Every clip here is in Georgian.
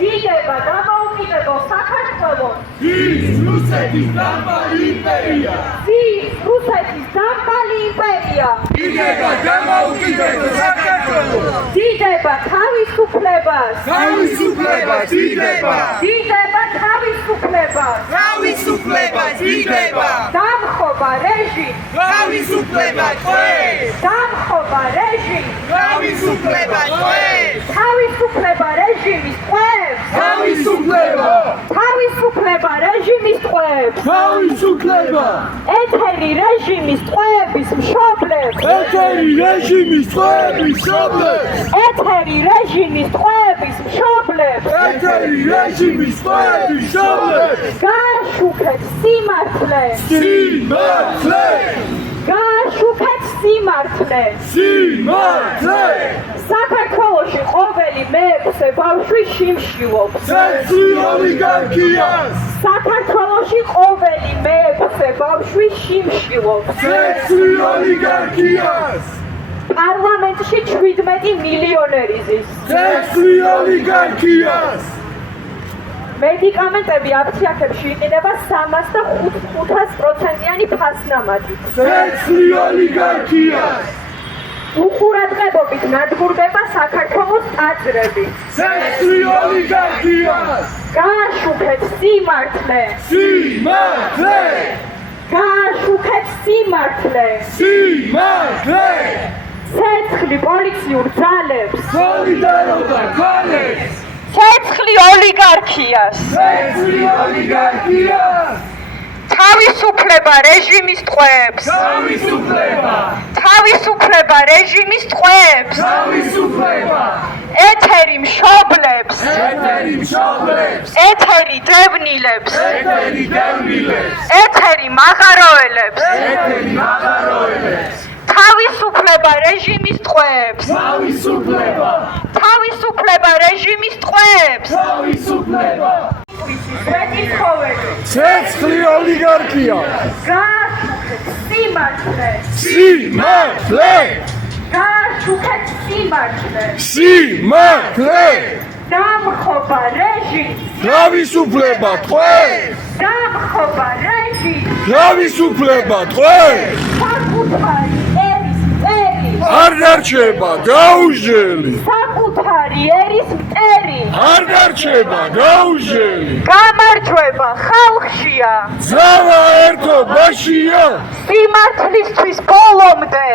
დიდება დამოუკიდებელ საქართველოს ის რუსეთის დამპალი იმპერია რუსეთის დამპალი იმპერია დიდება დამოუკიდებელ საქართველოს დიდება თავისუფლებას თავისუფლებას დიდება თავისუფლებას დიდება დამხობა რეჟიმ თავისუფლება თქვენ დამხობა რეჟიმ თავისუფლება თქვენ თავისუფლება რეჟიმის ტყვეებს თავისუფლება რეჟიმის ტყვეებს თავისუფლება ეთერი რეჟიმის ტყვეების მშობლებს ეთერი რეჟიმის ტყვეების მშობლებს ეთერი რეჟიმის ტყვეების მშობლებს ეთერი რეჟიმის ტყვეების მშობლებს გააშუქეთ სიმართლე სიმართლე გააშუქეთ სიმართლე სიმართლე საქართველოში ყოველი მეექვსე ბავშვი შიმშილობს ცეცხლი ოლიგარქიას საქართველოში ყოველი მეექვსე ბავშვი შიმშილობს ცეცხლი ოლიგარქიას პარლამენტში 17 მილიონერი ზის ცეცხლი ოლიგარქიას მედიკამენტები აფთიაქებში იყიდება 305%-იანი ფასნამატით ცეცხლი ოლიგარქიას უყურადღებობით ნადგურდება საქართველოს ტაძრები ცეცხლი ოლიგარქიას გააშუქეთ სიმართლე სიმართლე გააშუქეთ სიმართლე სიმართლე ცეცხლი პოლიციურ ძალებს სოლიდარობა ქალებს ცეცხლი ოლიგარქიას ცეცხლი ოლიგარქიას თავისუფლება რეჟიმის ტყვეებს თავისუფლება რეჟიმის ტყვეებს თავისუფლება ეთერი მშობლებს ეთერი დევნილებს ეთერი მაღაროელებს თავისუფლება რეჟიმის ტყვეებს თავისუფლება რეჟიმის ტყვეებს ცეცხლი ოლიგარქია გააშუქეთ სიმართლე სიმართლე გააშუქეთ სიმართლე სიმართლე დამხობა რეჟიმს თავისუფლება თქვენ დამხობა რეჟიმს თავისუფლება თქვენ საკუთარი ერის მტერი არ დარჩება გაუჟელი საკუთარი ერის მტერი არ დარჩება გაუჟელი გამარჯვება ხალხშია ძალა ერთობაშია სიმართლისთვის ბოლომდე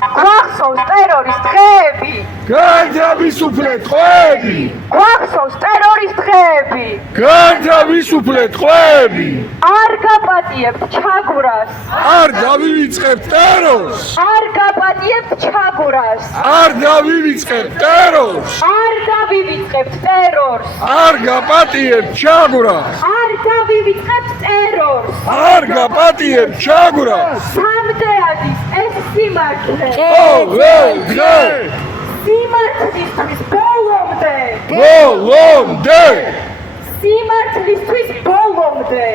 გვახსოვს ტერორის დღეები განთავისუფლე ტყვეები გვახსოვს ტერორის დღეები განთავისუფლე ტყვეები არ გაპატიებთ ჩაგვრას არ დავივიწყებთ ტერორს არ გაპატიებთ ჩაგვრას არ დავივიწყებთ ტერორს არ დავივიწყებთ ტერორს არ გაპატიებთ ჩაგვრას არ დავივიწყებთ ტერორს არ გაპატიებთ ჩაგვრას სამდეადის ეს სიმართლე ყოველ დღე სიმართლისთვის ბოლომდე სიმართლისთვის ბოლომდე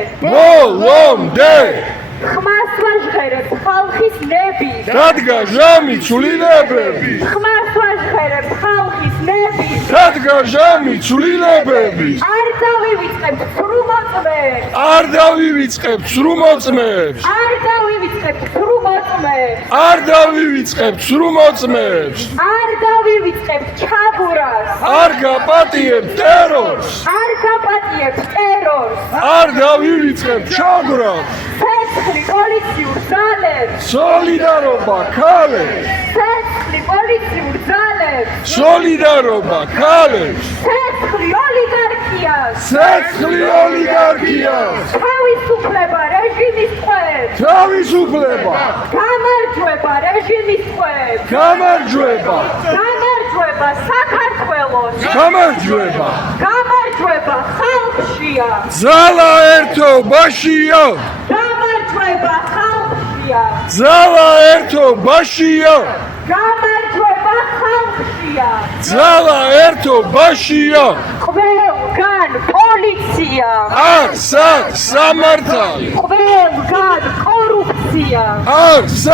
ხმას ვაჟღერებთ ხალხის ნების დადგა ჟამი ცვლილებები ხმას ვაჟღერებთ ხალხის ნების დადგა ჟამი ცვლილებები არ დავივიწყებთ სრუმოწმეებს არ დავივიწყებთ სრუმოწმეებს არ დავივიწყებთ სრუმოწმეებს არ დავივიწყებთ სრუმოწმეებს არ დავივიწყებთ ჩაგვრას არ გაპატიებთ ტერორს არ გაპატიებთ ტერორს არ დავივიწყებთ ჩაგვრას ცეცხლი პოლიციურ ძალებს სოლიდარობა ქალებს ცეცხლი პოლიციურ ძალებს სოლიდარობა ქალებს ცეცხლი ოლიგარქიას ცეცხლი ოლიგარქიას თავისუფლება რეჟიმის ტყვეებს თავისუფლება გამარჯვება რეჟიმის ტყვეებს გამარჯვება საქართველოს გამარჯვება გამარჯვება ხალხშია ძალა ერთობაშია გამარჯვება ხალხშია ძალა ერთობაშია გამარჯვება ხალხშია ძალა ერთობაშია ყველგან პოლიცია აქვს სამართალი ყველგან კორუფცია აქვს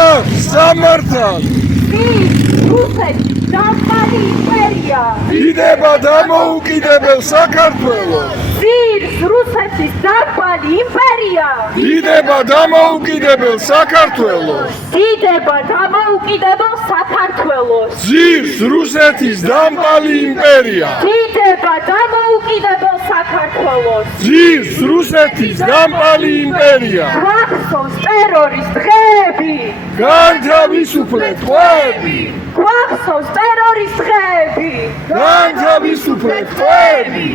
სამართალი რუსეთის დამყარი იმპერია. დიდება დამოუკიდებელ საქართველოს. ძირს რუსეთის დამყარი იმპერია. დიდება დამოუკიდებელ საქართველოს. დიდება დამოუკიდებელ საქართველოს. ძირს რუსეთის დამყარი იმპერია. დიდება დამოუკიდებელ საქართველოს. ძირს რუსეთის დამყარი იმპერია. გვახსოვს ტერორის დღეები. განთავისუფლე ტყვეები. გვახსოვს ტერორის დღეები. განთავისუფლე ტყვეები.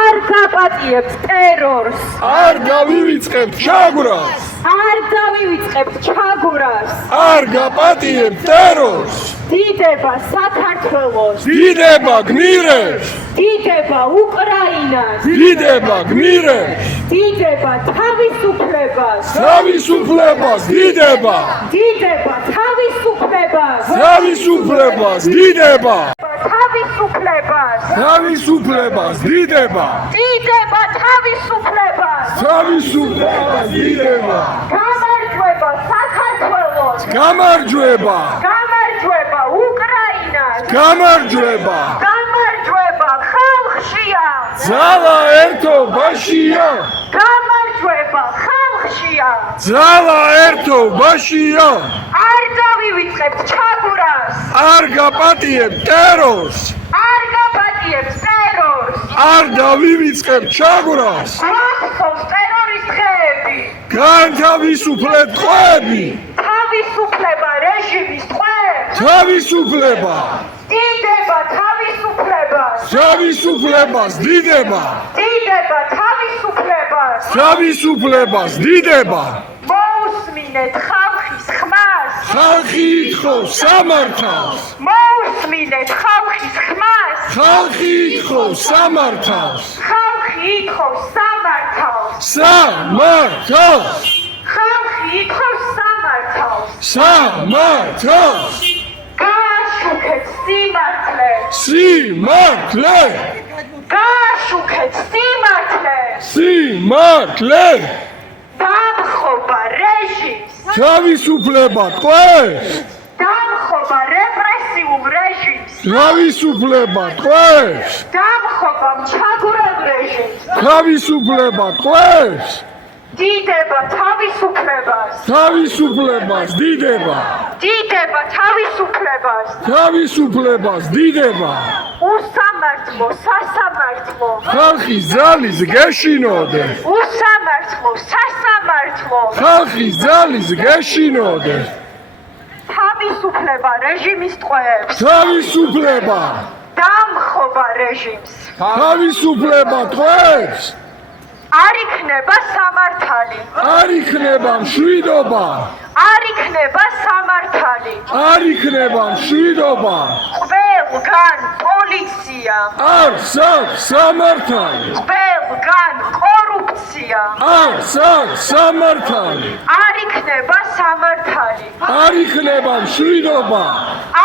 არ გაპატიებთ ტერორს. არ გავივიწყებთ ჩაგვრას. არ დავივიწყებთ ჩაგვრას. არ გაპატიებთ ტერორს. დიდება საქართველოს. დიდება გმირებს. დიდება უკრაინას. დიდება გმირებს. დიდება თავისუფლებას. თავისუფლებას დიდება. დიდება თავისუფლებას. თავისუფლებას დიდება. თავისუფლებას. თავისუფლებას დიდება. დიდება თავისუფლებას. თავისუფლებას დიდება. გამარჯვება საქართველოს. გამარჯვება. გამარჯვება უკრაინას. გამარჯვება. გამარჯვება ხალხშია. ძალა ერთობაშია. გამარჯვება ხალხშია. ძალა ერთობაშია. არ დავივიწყებთ ჩაგვრას. არ გაპატიებთ ტერორს. არ გაპატიებთ ტერორს. არ დავივიწყებთ ჩაგვრას. გვახსოვს ტერორის დღეები. განთავისუფლეთ ტყვეები. თავისუფლება რეჟიმის ტყვეებს. თავისუფლება. დიდება თავისუფლებას. თავისუფლებას დიდება. დიდება თავისუფლებას. თავისუფლებას დიდება. მოусმინეთ ხალხის ხმას. ხალხი ითხოვს სამართალს. მოусმინეთ ხალხის ხმას. ხალხი ითხოვს სამართალს. ხალხი ითხოვს სამართალს. სამართალს. ხალხი ითხოვს სამართალს. სამართალს. გააშუქეთ სიმართლე. სიმართლე. გააშუქეთ სიმართლე. სიმართლე. დამხობა რეჟიმს. თავისუფლება ტყვეებს. დამხობა რეპრესიულ რეჟიმს. თავისუფლება ტყვეებს. დამხობა მჩაგვრელ რეჟიმს. თავისუფლება ტყვეებს. დიდება თავისუფლებას. თავისუფლებას დიდება. დიდება თავისუფლებას. თავისუფლებას დიდება. უსამართლო სასამართლო. ხალხის ძალის გეშინოდე. უსამართლო სასამართლო. ხალხის ძალის გეშინოდე. თავისუფლება რეჟიმის ტყვეებს. თავისუფლება. დამხობა რეჟიმს. თავისუფლება ტყვეებს. არ იქნება სამართალი. არ იქნება მშვიდობა. არ იქნება სამართალი. არ იქნება მშვიდობა. ყველგან პოლიცია. არც აქვს სამართალი. ყველგან კორუფცია. არც აქვს სამართალი. არ იქნება სამართალი. არ იქნება მშვიდობა.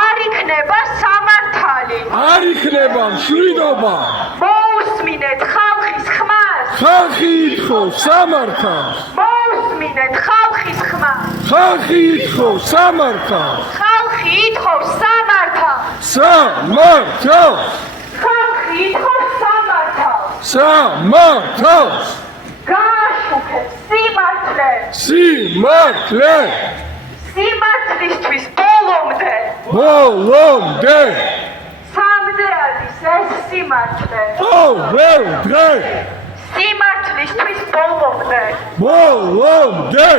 არ იქნება სამართალი. არ იქნება მშვიდობა. მოусმინეთ ხალხის ხმას. ხალხი ითხოვს სამართალს. მოусმინეთ ხალხის ხმას. ხალხი ითხოვს სამართალს. ხალხი ითხოვს სამართალს. სამართალს. ხალხი ითხოვს სამართალს. სამართალს. გააშუქეთ სიმართლე. სიმართლე. სიმართლისთვის ბოლომდე. ბოლომდე. სამდე არის ეს სიმართლე. ყოველ დღე. სიმართლისთვის ბოლომდე. ბოლომდე.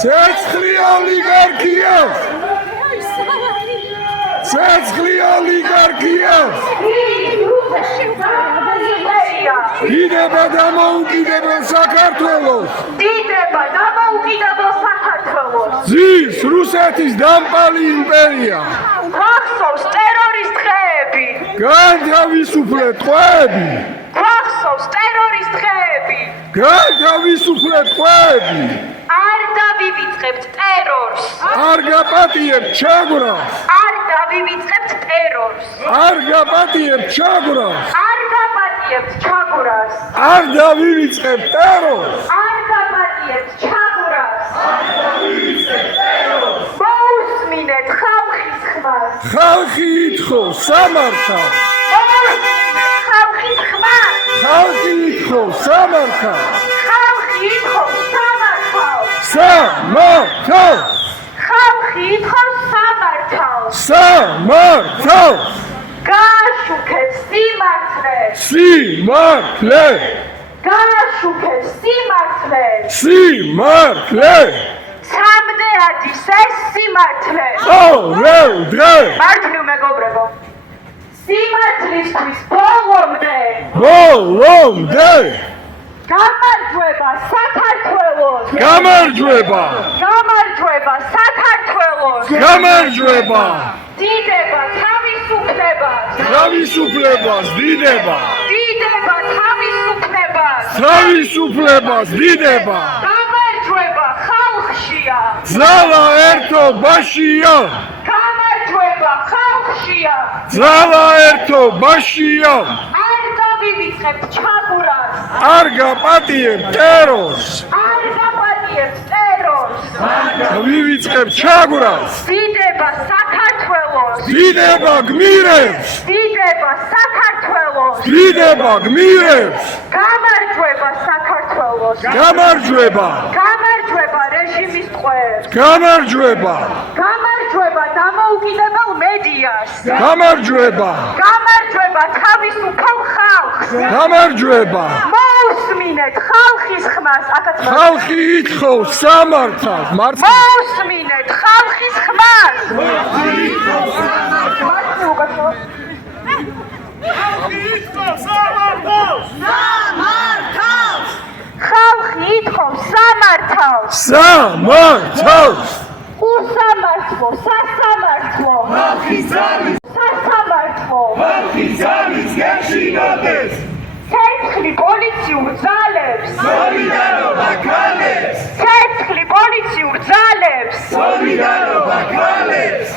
ცეცხლი ოლიგარქიას. ცეცხლი ოლიგარქიას. დიდება დამოუკიდებელ საქართველოს. დიდება დამოუკიდებელ საქართველოს. ძირს რუსეთის დამყარი იმპერია. გვახსოვს ტერორის დღეები. განთავისუფლე ტყვეები. გვახსოვს ტერორის დღეები. განთავისუფლე ტყვეები. არ დავივიწყებთ ტერორს. არ გაპატიებთ ჩაგვრას. არ დავივიწყებთ ტერორს. არ გაპატიებთ ჩაგვრას. არ გაპატიებთ ჩაგვრას. არ დავივიწყებთ ტერორს. არ გაპატიებთ ჩაგვრას. მოусმინეთ ხალხის ხმას. ხალხი ითხოვს სამართალს. მოусმინეთ ხალხის ხმას. ხალხი ითხოვს სამართალს. ხალხი ითხოვს სამართალს. სამართალს. ხალხი ითხოვს სამართალს. სამართალს. გააშუქეთ სიმართლე. სიმართლე. გააშუქეთ სიმართლე. სიმართლე. სამდეადის ეს სიმართლე. ყოველ დღე. მართლი მეგობრებო. სიმართლისთვის ბოლომდე. ბოლომდე. გამარჯვება საქართველოს. გამარჯვება. გამარჯვება საქართველოს. გამარჯვება. დიდება თავისუფლებას. თავისუფლებას დიდება. დიდება თავისუფლებას. თავისუფლებას დიდება. გამარჯვება ხალხშია. ძალა ერთობაშია. გამარჯვება ხალხშია. ძალა ერთობაშია. არ დავივიწყებთ ჩაგვრას. არ გაპატიებთ ტერორს. არ გაპატიებთ ტერორს. ვივიწყებთ ჩაგვრას. დიდება საქართველოს. დიდება გმირებს. დიდება საქართველოს. დიდება გმირებს. გამარჯვება საქართველოს. გამარჯვება. გამარჯვება რეჟიმის ტყვეებს. გამარჯვება. გამარჯვება დამოუკიდებელ მედიას. გამარჯვება. გამარჯვება თავისუფალ ხალხს. გამარჯვება. მოусმინეთ ხალხის ხმას. აქაც ხალხი ითხოვს სამართალს. მართლა მოусმინეთ ხალხის ხმას. ხალხი ითხოვს სამართალს. სამართალს. უსამართლო, სასამართლო. სასამართლო. ცეცხლი პოლიციურ ძალებს. ცეცხლი პოლიციურ ძალებს.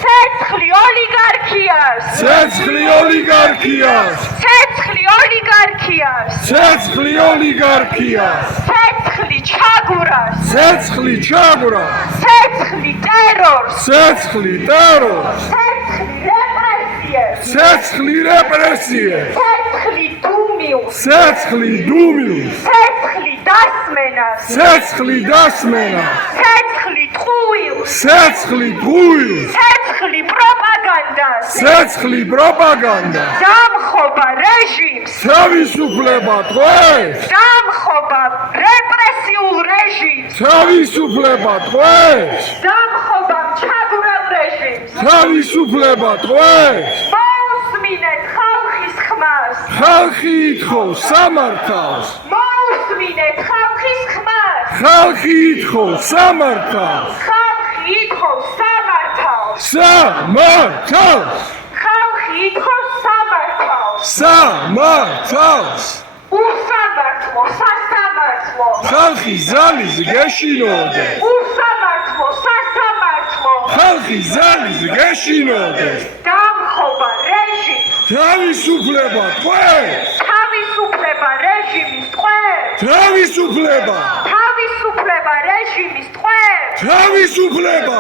ცეცხლი ოლიგარქიას. ცეცხლი ოლიგარქიას. ცეცხლი ოლიგარქიას. ცეცხლი ოლიგარქიას. ცეცხლი ჩაგვრას. ცეცხლი ჩაგვრას. ცეცხლი ტერორს. ცეცხლი ტერორს. ცეცხლი რეპრესიებს. ცეცხლი რეპრესიებს. ცეცხლი დუმილს. ცეცხლი დუმილს. ცეცხლი დასმენას. ცეცხლი დასმენას. ცეცხლი ტყუილს. ცეცხლი გულს. ცეცხლი პროპაგანდას. ცეცხლი პროპაგანდა. დამხობა რეჟიმს. თავისუფლება ტყვეს. დამხობა რეპრესიულ რეჟიმს. თავისუფლება ტყვეს. დამხობა ჩაგვრელ რეჟიმს. თავისუფლება ტყვეს. მოусმინეთ ხალხის ხმას. ხალხი ითხოვს სამართალს. მოусმინეთ ხალხის ხმას. ხალხი ითხოვს სამართალს. ხალხი ითხოვს სამართალს. სამართალს. ხალხი ითხოვს სამართალს. სამართალს. უსამართლო, სასამართლო. ხალხი ზალის გეშინოდეს. უსამართლო, სასამართლო. ხალხი ზალის გეშინოდეს. დამხობა რეჟიმს. თავისუფლება ტყვეს. თავისუფლება რეჟიმის ტყვეებს. თავისუფლება. თავისუფლება რეჟიმის ტყვეებს. თავისუფლება.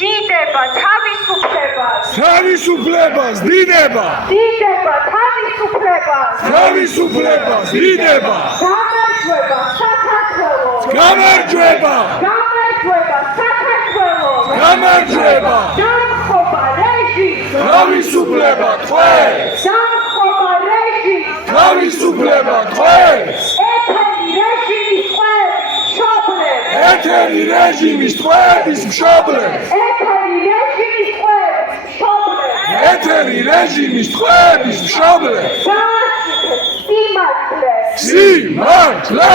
დიდება თავისუფლებას. თავისუფლებას დიდება. დიდება თავისუფლებას. თავისუფლებას დიდება. გამარჯვება საქართველოს. გამარჯვება. გამარჯვება საქართველოს. გამარჯვება. დამხობა რეჟიმს. თავისუფლება ტყვეს. დამხობა რეჟიმს. თავისუფლება ტყვეს. ეთერი რეჟიმის ტყვეებს მშობლებს. ეთერი რეჟიმის ტყვეების მშობლებს. სიმართლე. სიმართლე.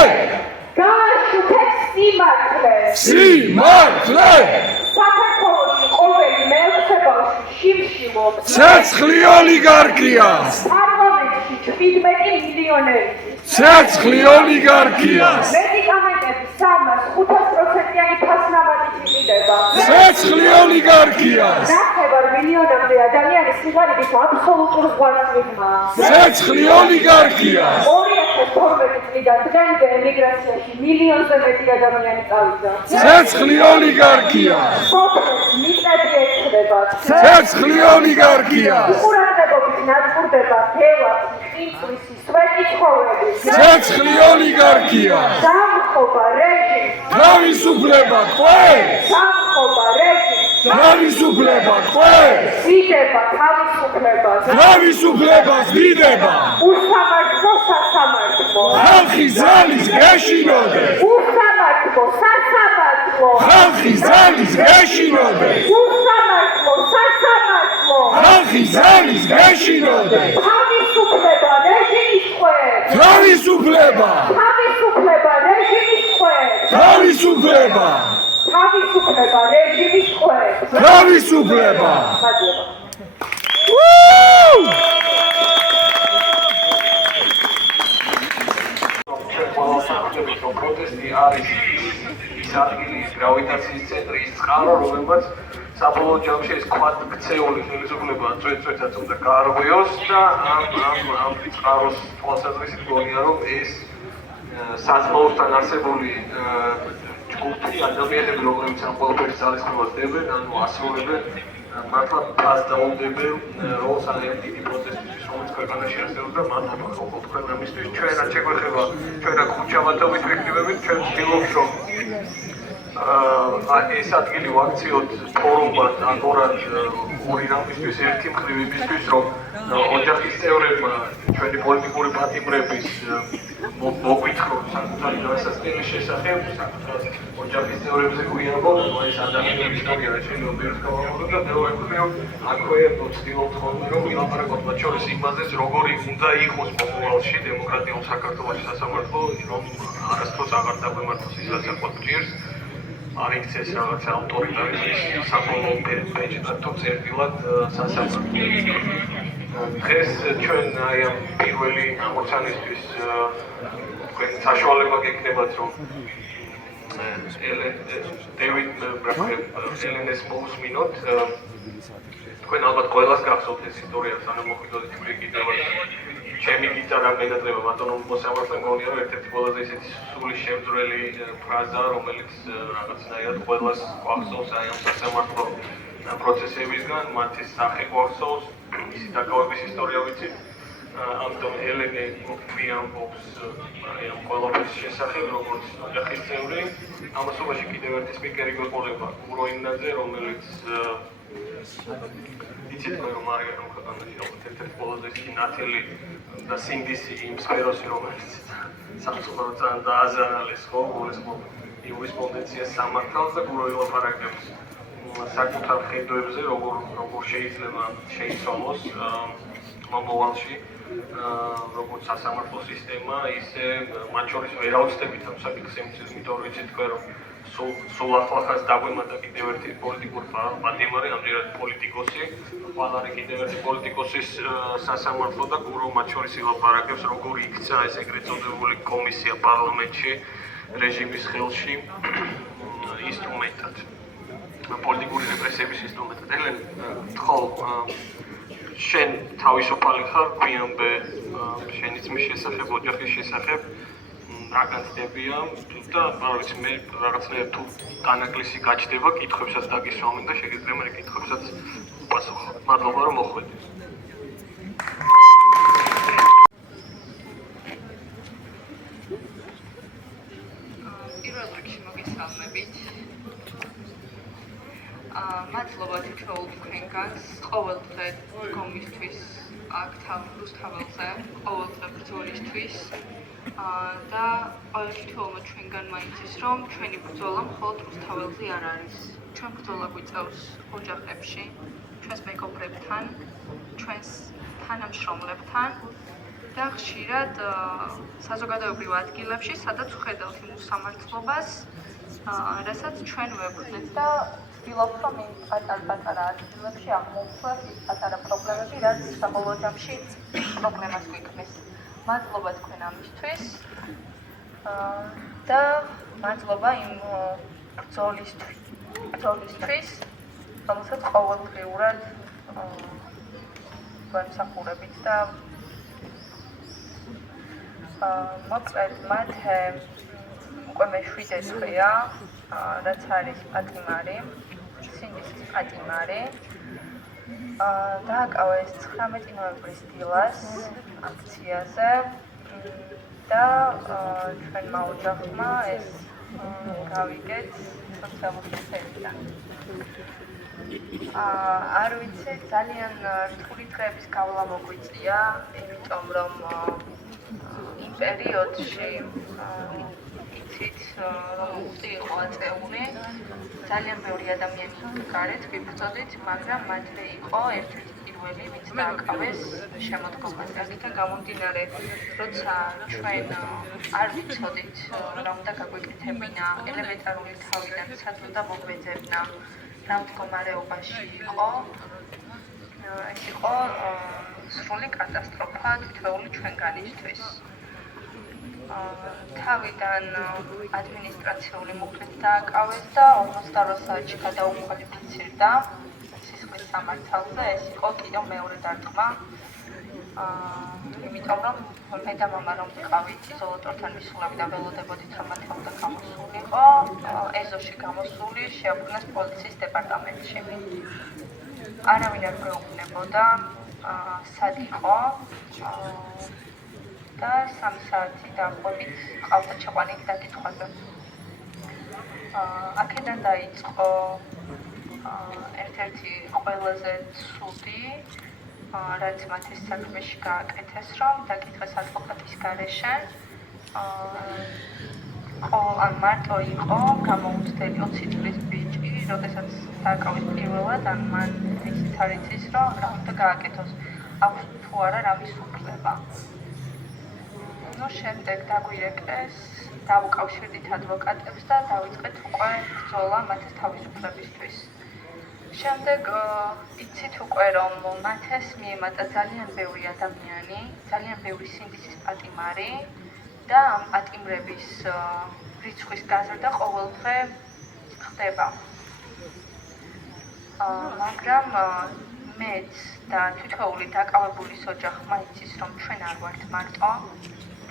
სიმართლე. სიმართლე. საქართველოში ყოველი მეექვსე ბავშვი შიმშილობს. ცეცხლი ოლიგარქიას. პარლამენტში 17 მილიონერი. ცეცხლი ოლიგარქიას მედიკამენტების 300-500%-იანი ფასნავადი იყიდება. ცეცხლი ოლიგარქიას 9 მილიონამდე ადამიანი სიგარეტის აბსოლუტურ ზღვარს მიღმა. ცეცხლი ოლიგარქიას 2012 წლიდან დღემდე ემიგრაციაში მილიონზე მეტი ადამიანი წავიდა. ცეცხლი ოლიგარქიას სოფლებს მიწები ეცხრებათ. ცეცხლი ოლიგარქიას უყურადღებობით ნაწურდება თევას, ყინწვისი, სვეტი ცხოველი. ცეცხლი ოლიგარქიას დამხობა რეჟიმი, თავისუფლება ყველს დამხობა რეჟიმი, თავისუფლება ყველს დიდება თავისუფლებას, თავისუფლებას დიდება უსამართლო სასამართლო, ხალხი ზალის გეშინოდეს უსამართლო სასამართლო, ხალხი ზალის გეშინოდეს უსამართლო სასამართლო, ხალხი ზალის გეშინოდეს თავისუფლება რეჟიმის ყველს, თავისუფლება თავისუფლება რეჟიმის ყველს, თავისუფლება თავისუფლება რეჟიმის ყველს. თავისუფლება მადლობა. პროტესტი არის ის ადგილი, გრავიტაციის ცენტრი, ის წყარო, რომელმაც საბოლოო ჯამში ეს ქვათქცეული ხელისუფლება წვეწვეთაც უნდა გაარღვიოს და ამ წყაროს თვალსაზრისით გონია, რომ ეს საზღვაოსთან არსებული ჯგუფი ადამიანები, რომლებიც ამ ყველაფერს ძალისხმევას დებენ, ანუ ასრულებენ მართლა ფასდაუნდებელ როლს ამ დიდი პროტესტისთვის, რომელიც ქვეყანაში არსებობს და მართლა მოხდა თქვენ ამისთვის ჩვენაც შეგვეხება ჩვენა ხუთშაბათობით ვიქნებებით, ჩვენ ვცდილობთ რომ ეს ადგილი ვაქციოთ ფორუმად, აკორად ორი რამისთვის, ერთი მხრივ იმისთვის, რომ ოჯახის წევრებმა ჩვენი პოლიტიკური პატიმრების მოგვითხრონ საკუთარი განსაცდელის შესახებ, საკუთარ ოჯახის წევრებზე გვიამბობ, რომ ეს ადამიანების ისტორია შეიძლება ბევრს გავამბობ და მეორე მხრივ აქვე ვცდილობთ ხოლმე რომ ვილაპარაკოთ მათ შორის იმაზეც, როგორი უნდა იყოს მომავალში დემოკრატიულ საქართველოში სასამართლო, რომ არასდროს აღარ დაგვემართოს ის რაც აქვთ ჭირს. არ იქცეს რაღაც ავტორიტარიზმის საბოლოო პერიოდში, თუ წერტილად სასამართლო. დღეს ჩვენ აი ამ პირველი ამოცანისთვის თქვენ საშუალება გექნებათ, რომ ელენეს მოусმინოთ. თქვენ ალბათ ყველას გახსოვთ ეს ისტორია, სანამ მოხვიდოთ ჩვენი კიდევაც ჩემი გიტარა მენატრება ბატონო მოსამართლე მგონია, რომ ერთ-ერთი ყველაზე ისეთი სული შემძვრელი ფრაზა, რომელიც რაღაცნაირად ყველას გვახსოვს აი ამ სასამართლო პროცესებისგან, მათი სახე გვახსოვს, მისი დაკავების ისტორია ვიცით. ამიტომ ელენე გვიამბობს აი ამ ყველაფრის შესახებ, როგორც ოჯახის წევრი. ამასობაში კიდევ ერთი სპიკერი გვეყოლება, გურო იმნაძე, რომელიც იცით რომ არის ამ ქვეყანაში ერთ-ერთი ყველაზე ნათელი და სინდისი იმ სფეროში, რომელიც სამწუხაროდ დააზარალეს ხო, იურისპრუდენციას სამართალს და გურო ილაპარაკებს საკუთარ ხედვებზე, როგორ შეიძლება შეიცვალოს მომავალში როგორც სასამართლო სისტემა, ისე მათ შორის ვერ ავწდებით ამ საკითხს, იმიტომ რომ იცით თქვენ რომ სულ ახლახანს დაგვემატა კიდევ ერთი პოლიტიკური პატიმარი, ამჯერად პოლიტიკოსი, ყვალარი კიდევ ერთი პოლიტიკოსის სასამართლო და გურო მათ შორის ილაპარაკებს, როგორ იქცა ეს ეგრეთ წოდებული კომისია პარლამენტში რეჟიმის ხელში ინსტრუმენტად, პოლიტიკური რეპრესიების ინსტრუმენტად. ელენ, ხო, შენ თავისუფალი ხარ, გვიამბე შენი ძმის შესახებ, ოჯახის შესახებ, რა განცდებია და არ ვიცი, მე რაღაცნაირად თუ დანაკლისი გაჩნდება, კითხვებსაც დაგისვამენ და შეგიძლია მე კითხვებსაც უპასუხო. მადლობა რომ მოხვედით. პირველ რიგში მოგესალმებით. მადლობა თითოეულ თქვენგანს ყოველ დღე კომისთვის აქ რუსთაველზე, ყოველ დღე ბრძოლისთვის და ყოველში თითოეულმა ჩვენგან მაინც ის რომ ჩვენი ბრძოლა მხოლოდ რუსთაველზე არ არის. ჩვენ ბრძოლა გვიწევს ოჯახებში, ჩვენს მეგობრებთან, ჩვენს თანამშრომლებთან და ხშირად საზოგადოებრივ ადგილებში, სადაც ვხედავთ იმ უსამართლობას, რასაც ჩვენ ვებრუნებთ და ვცდილობ, რომ იმ პატარ-პატარა ადგილებში აღმოვხსნათ ის პატარა პრობლემები, რაც საბოლოო ჯამში პრობლემას გვიქმნის. მადლობა თქვენ ამისთვის და მადლობა იმ ბრძოლისთვის, რომელსაც ყოველდღიურად გვემსახურებით და მოკლედ მათე უკვე მე-7 დღეა, რაც არის პატიმარი, სინდისის პატიმარი. დააკავეს 19 ნოემბრის დილას აქციაზე და ჩვენმა ოჯახმა ეს გავიგეთ სოციალური სფეროდან. არ ვიცი, ძალიან რთული დღეების გავლა მოგვიწია, იმიტომ რომ იმ პერიოდში იცით, რომ უწი იყო აწეული, ძალიან ბევრი ადამიანი გარეთ ვიბრძოდით, მაგრამ მათე იყო ერთ-ერთი პირველი, ვინც დააკავეს შემოდგომაზე. აქედან გამომდინარე, როცა ჩვენ არ ვიცოდით, რა უნდა გაგვეკეთებინა, ელემენტარული თავიდან სად უნდა მოგვეძებნა, რა მდგომარეობაში იყო, ეს იყო სრული კატასტროფა თითოეული ჩვენგანისთვის. თავიდან ადმინისტრაციული მუხლით დააკავეს და 48 საათში გადაუკვალიფიცირდა სისხლის სამართალზე. ეს იყო კიდევ მეორე დარტყმა. იმიტომ რომ მე და მამა რომ ვიყავით იზოლატორთან მისულები და ველოდებოდით რომ მათე უნდა გამოსულიყო, ეზოში გამოსული შეაბრუნეს პოლიციის დეპარტამენტში. არავინ არ გვეუბნებოდა სად იყო და 3 საათი დაახლოებით ყავდა ჩაყვანილი დაკითხვაზე. აქედან დაიწყო ერთ-ერთი ყველაზე ცუდი, რაც მათ ეს საქმეში გააკეთეს, რომ დაკითხეს ადვოკატის გარეშე. მარტო იყო გამოუცდელი 20 წლის ბიჭი, როდესაც დააკავეს პირველად, მან ისიც არ იცის, რომ რა უნდა გააკეთოს, აქვს თუ არა რამის უფლება. შემდეგ დაგვირეკეს, დავუკავშირდით ადვოკატებს და დავიწყეთ უკვე ბრძოლა მათეს თავისუფლებისთვის. შემდეგ იცით უკვე რომ მათეს მიემატა ძალიან ბევრი ადამიანი, ძალიან ბევრი სინდისის პატიმარი და ამ პატიმრების რიცხვის გაზრდა ყოველდღე ხდება. მაგრამ მეც და თითოეული დაკავებულის ოჯახმა იცის რომ ჩვენ არ ვართ მარტო,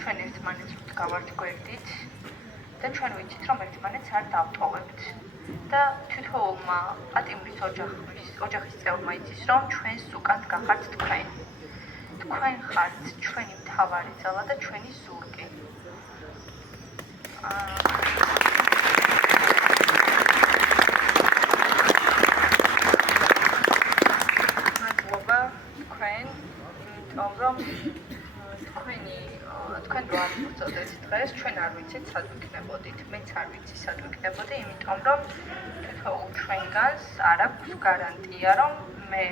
ჩვენ ერთმანეთს ვდგავართ გვერდით და ჩვენ ვიცით რომ ერთმანეთს არ დავტოვებთ. და თითოეულმა პატიმრის ოჯახის წევრმა იცის რომ ჩვენს უკან გახართ თქვენ. თქვენ ხართ ჩვენი მთავარი ძალა და ჩვენი ზურგი. მადლობა თქვენ, იმიტომ რომ თქვენ რო არ ვიწოდეთ დღეს, ჩვენ არ ვიცით სად ვიქნებოდით, მეც არ ვიცი სად ვიქნებოდი, იმიტომ რომ თითოეულ ჩვენგანს არ აქვს გარანტია, რომ მე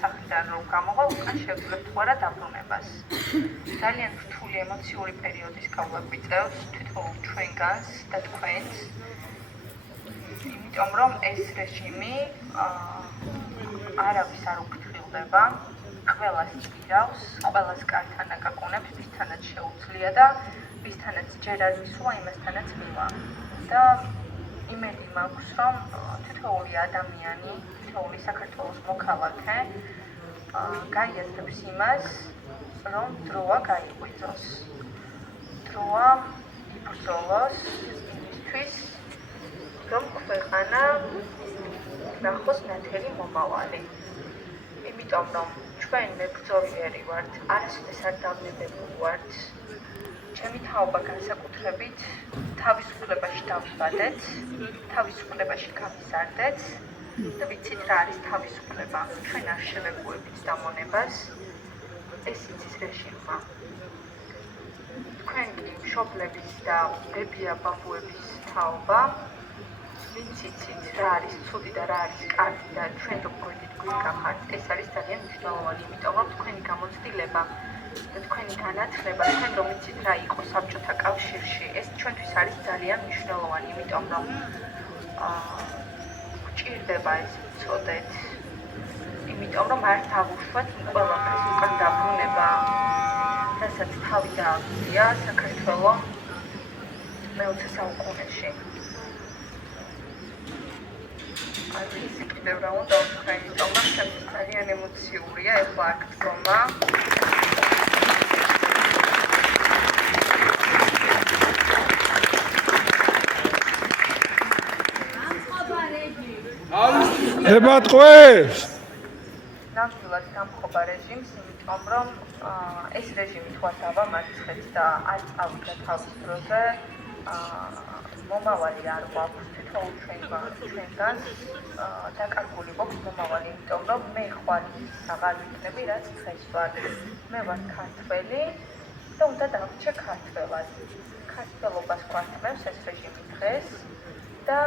სახლიდან რომ გამოვალ, უკან შევძლებ თუ არა დაბრუნებას. ძალიან რთული ემოციური პერიოდის გავლა გვიწევს თითოეულ ჩვენგანს და თქვენს, იმიტომ რომ ეს რეჟიმი არავის არ უფრთხილდება. ყველას ჭირავს, ყველას კართან აკაკუნებს, ვისთანაც შეუძლია და ვისთანაც ჯერ არ მისულა, იმასთანაც მივა. და იმედი მაქვს, რომ თითოეული ადამიანი, თითოეული საქართველოს მოქალაქე გაიაზრებს იმას, რომ დროა გაიღვიძოს. დროა იბრძოლოს იმისთვის, რომ ქვეყანა ნახოს ნათელი მომავალი. იმიტომ რომ ჩვენ მებრძოლიერი ვართ, არასოდეს არ დავნებებული ვართ. ჩემი თაობა განსაკუთრებით თავისუფლებაში დავიბადეთ, თავისუფლებაში გავიზარდეთ და ვიცით რა არის თავისუფლება. ჩვენ არ შევეგუებით დამონებას, ეს იცის რეჟიმმა. თქვენ კი მშობლების და ბებია-ბაბუების თაობა, ვინც იცით რა არის ცუდი და რა არის კარგი და ჩვენ რომ გვერდით გვიკახართ, ეს არის ძალიან მნიშვნელოვანი, იმიტომ რომ თქვენი გამოცდილება და თქვენი განათლება, თქვენ რომ იცით რა იყო საბჭოთა კავშირში, ეს ჩვენთვის არის ძალიან მნიშვნელოვანი, იმიტომ რომ გვჭირდება ეს ვწოდეთ. იმიტომ რომ არ დავუშვათ ყველაფერს უკან დაბრუნება, რასაც თავი დააქვია საქართველოს მე-20 საუკუნეში. ის კიდევ რა უნდა ვთქვა, იმიტომ რომ ძალიან ემოციურია ეხლა აქ დგომა. ებატყვეს! ნამდვილად დამხობა რეჟიმს, იმიტომ რომ ეს რეჟიმი თქვა მარცხეთ და არ წავიდა თავის დროზე, მომავალი არ გვაქვს თითოეულ ჩვენგან დაკარგული გვაქვს მომავალი, იმიტომ რომ მე ხვალ აღარ ვიქნები, რაც დღეს ვარ. მე ვარ ქართველი და უნდა დავრჩე ქართველად. ქართველობას გვართმევს ეს რეჟიმი დღეს და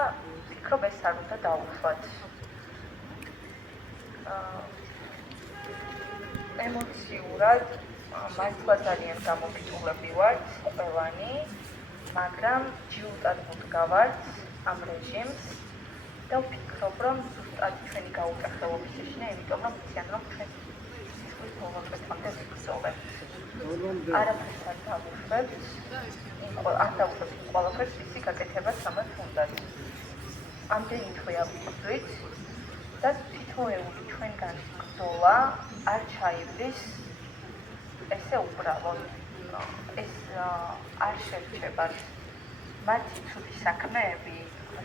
ვფიქრობ, ეს არ უნდა დაუშვათ. ემოციურად მართლა ძალიან გამომიწულები ვართ ყველანი, მაგრამ ჯილდად ვდგავართ ამ რეჟიმს და ვფიქრობ, რომ ზუსტად ჩვენი გაუჭახელობის შეშინა, იმიტომ რომ ვიციან, რომ ჩვენ სისხლის ბოლო წლამდე ვიგრძნობთ. არაფერს არ დავუშვებთ, არ დავუშვებთ იმ ყველაფერს, ვისი გაკეთებას ამას უნდათ. ამდენი თვე ავიწყდით და თითოეული ჩვენგან ბრძოლა არ ჩაივლის ესე უბრალოდ. ეს არ შევჭებათ. მათი ცუდი საქმეები,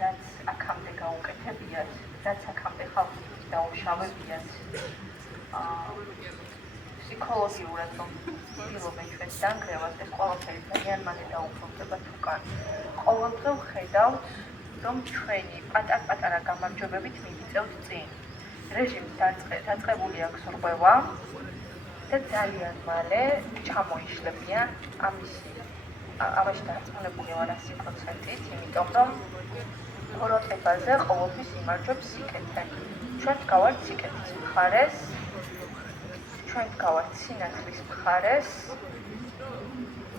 რაც აქამდე გაუკეთებიათ, რაც აქამდე ხალხისთვის დაუშავებიათ, ფსიქოლოგიურად რომ ცდილობენ ჩვენს დანგრევას, ეს ყველაფერი ძალიან მალე დაუბრუნდებათ უკან. ყოველდღე ვხედავთ, რომ ჩვენი პატარ-პატარა გამარჯვებებით მივიწევთ წინ. რეჟიმს დაწყებული აქვს რღვევა და ძალიან მალე ჩამოიშლებიან ამაში დარწმუნებული ვარ 100%-ით, იმიტომ რომ ყურადღებაზე ყოველთვის იმარჯვებს სიკეთე. ჩვენ ვდგავართ სიკეთის მხარეს, ჩვენ ვდგავართ სინათლის მხარეს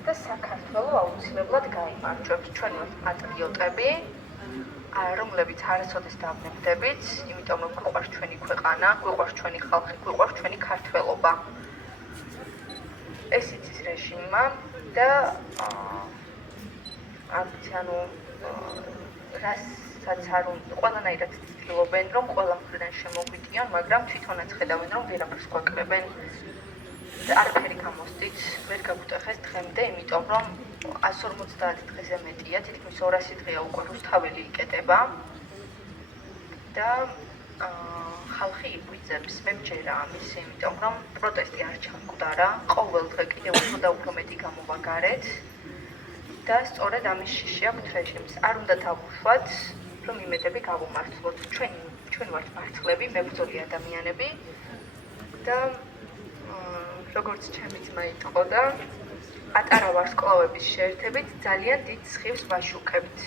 და საქართველო აუცილებლად გაიმარჯვებს. ჩვენ ვართ პატრიოტები, რომლებიც არასოდეს დავნებდებით, იმიტომ რომ გვიყვარს ჩვენი ქვეყანა, გვიყვარს ჩვენი ხალხი, გვიყვარს ჩვენი ქართველობა. ეს იცის რეჟიმმა და რასაც არ უნდა ყველანაირად ცდილობენ, რომ ყველა მხრიდან შემოგვიდიან, მაგრამ თვითონაც ხედავენ, რომ ვერაფერს გვაკლებენ და არაფერი გამოსდით, ვერ გაგვუტეხეს დღემდე, იმიტომ რომ 150 დღეზე მეტია, თითქმის 200 დღეა უკვე რუსთაველი იკეტება და ხალხი იყვიძებს, მე მჯერა ამის, იმიტომ რომ პროტესტი არ ჩამკვდარა, ყოველ დღე კიდევ უფრო და უფრო მეტი გამოვა გარეთ და სწორედ ამის შიში აქვთ რეჟიმს. არ უნდა დავუშვათ, რომ იმედები გავუმართლოთ. ჩვენ ვართ მართლები, მებრძოლი ადამიანები და როგორც ჩემი ძმა იტყოდა, პატარა ვარსკვლავების შეერთებით ძალიან დიდ სხივს ვაშუქებთ.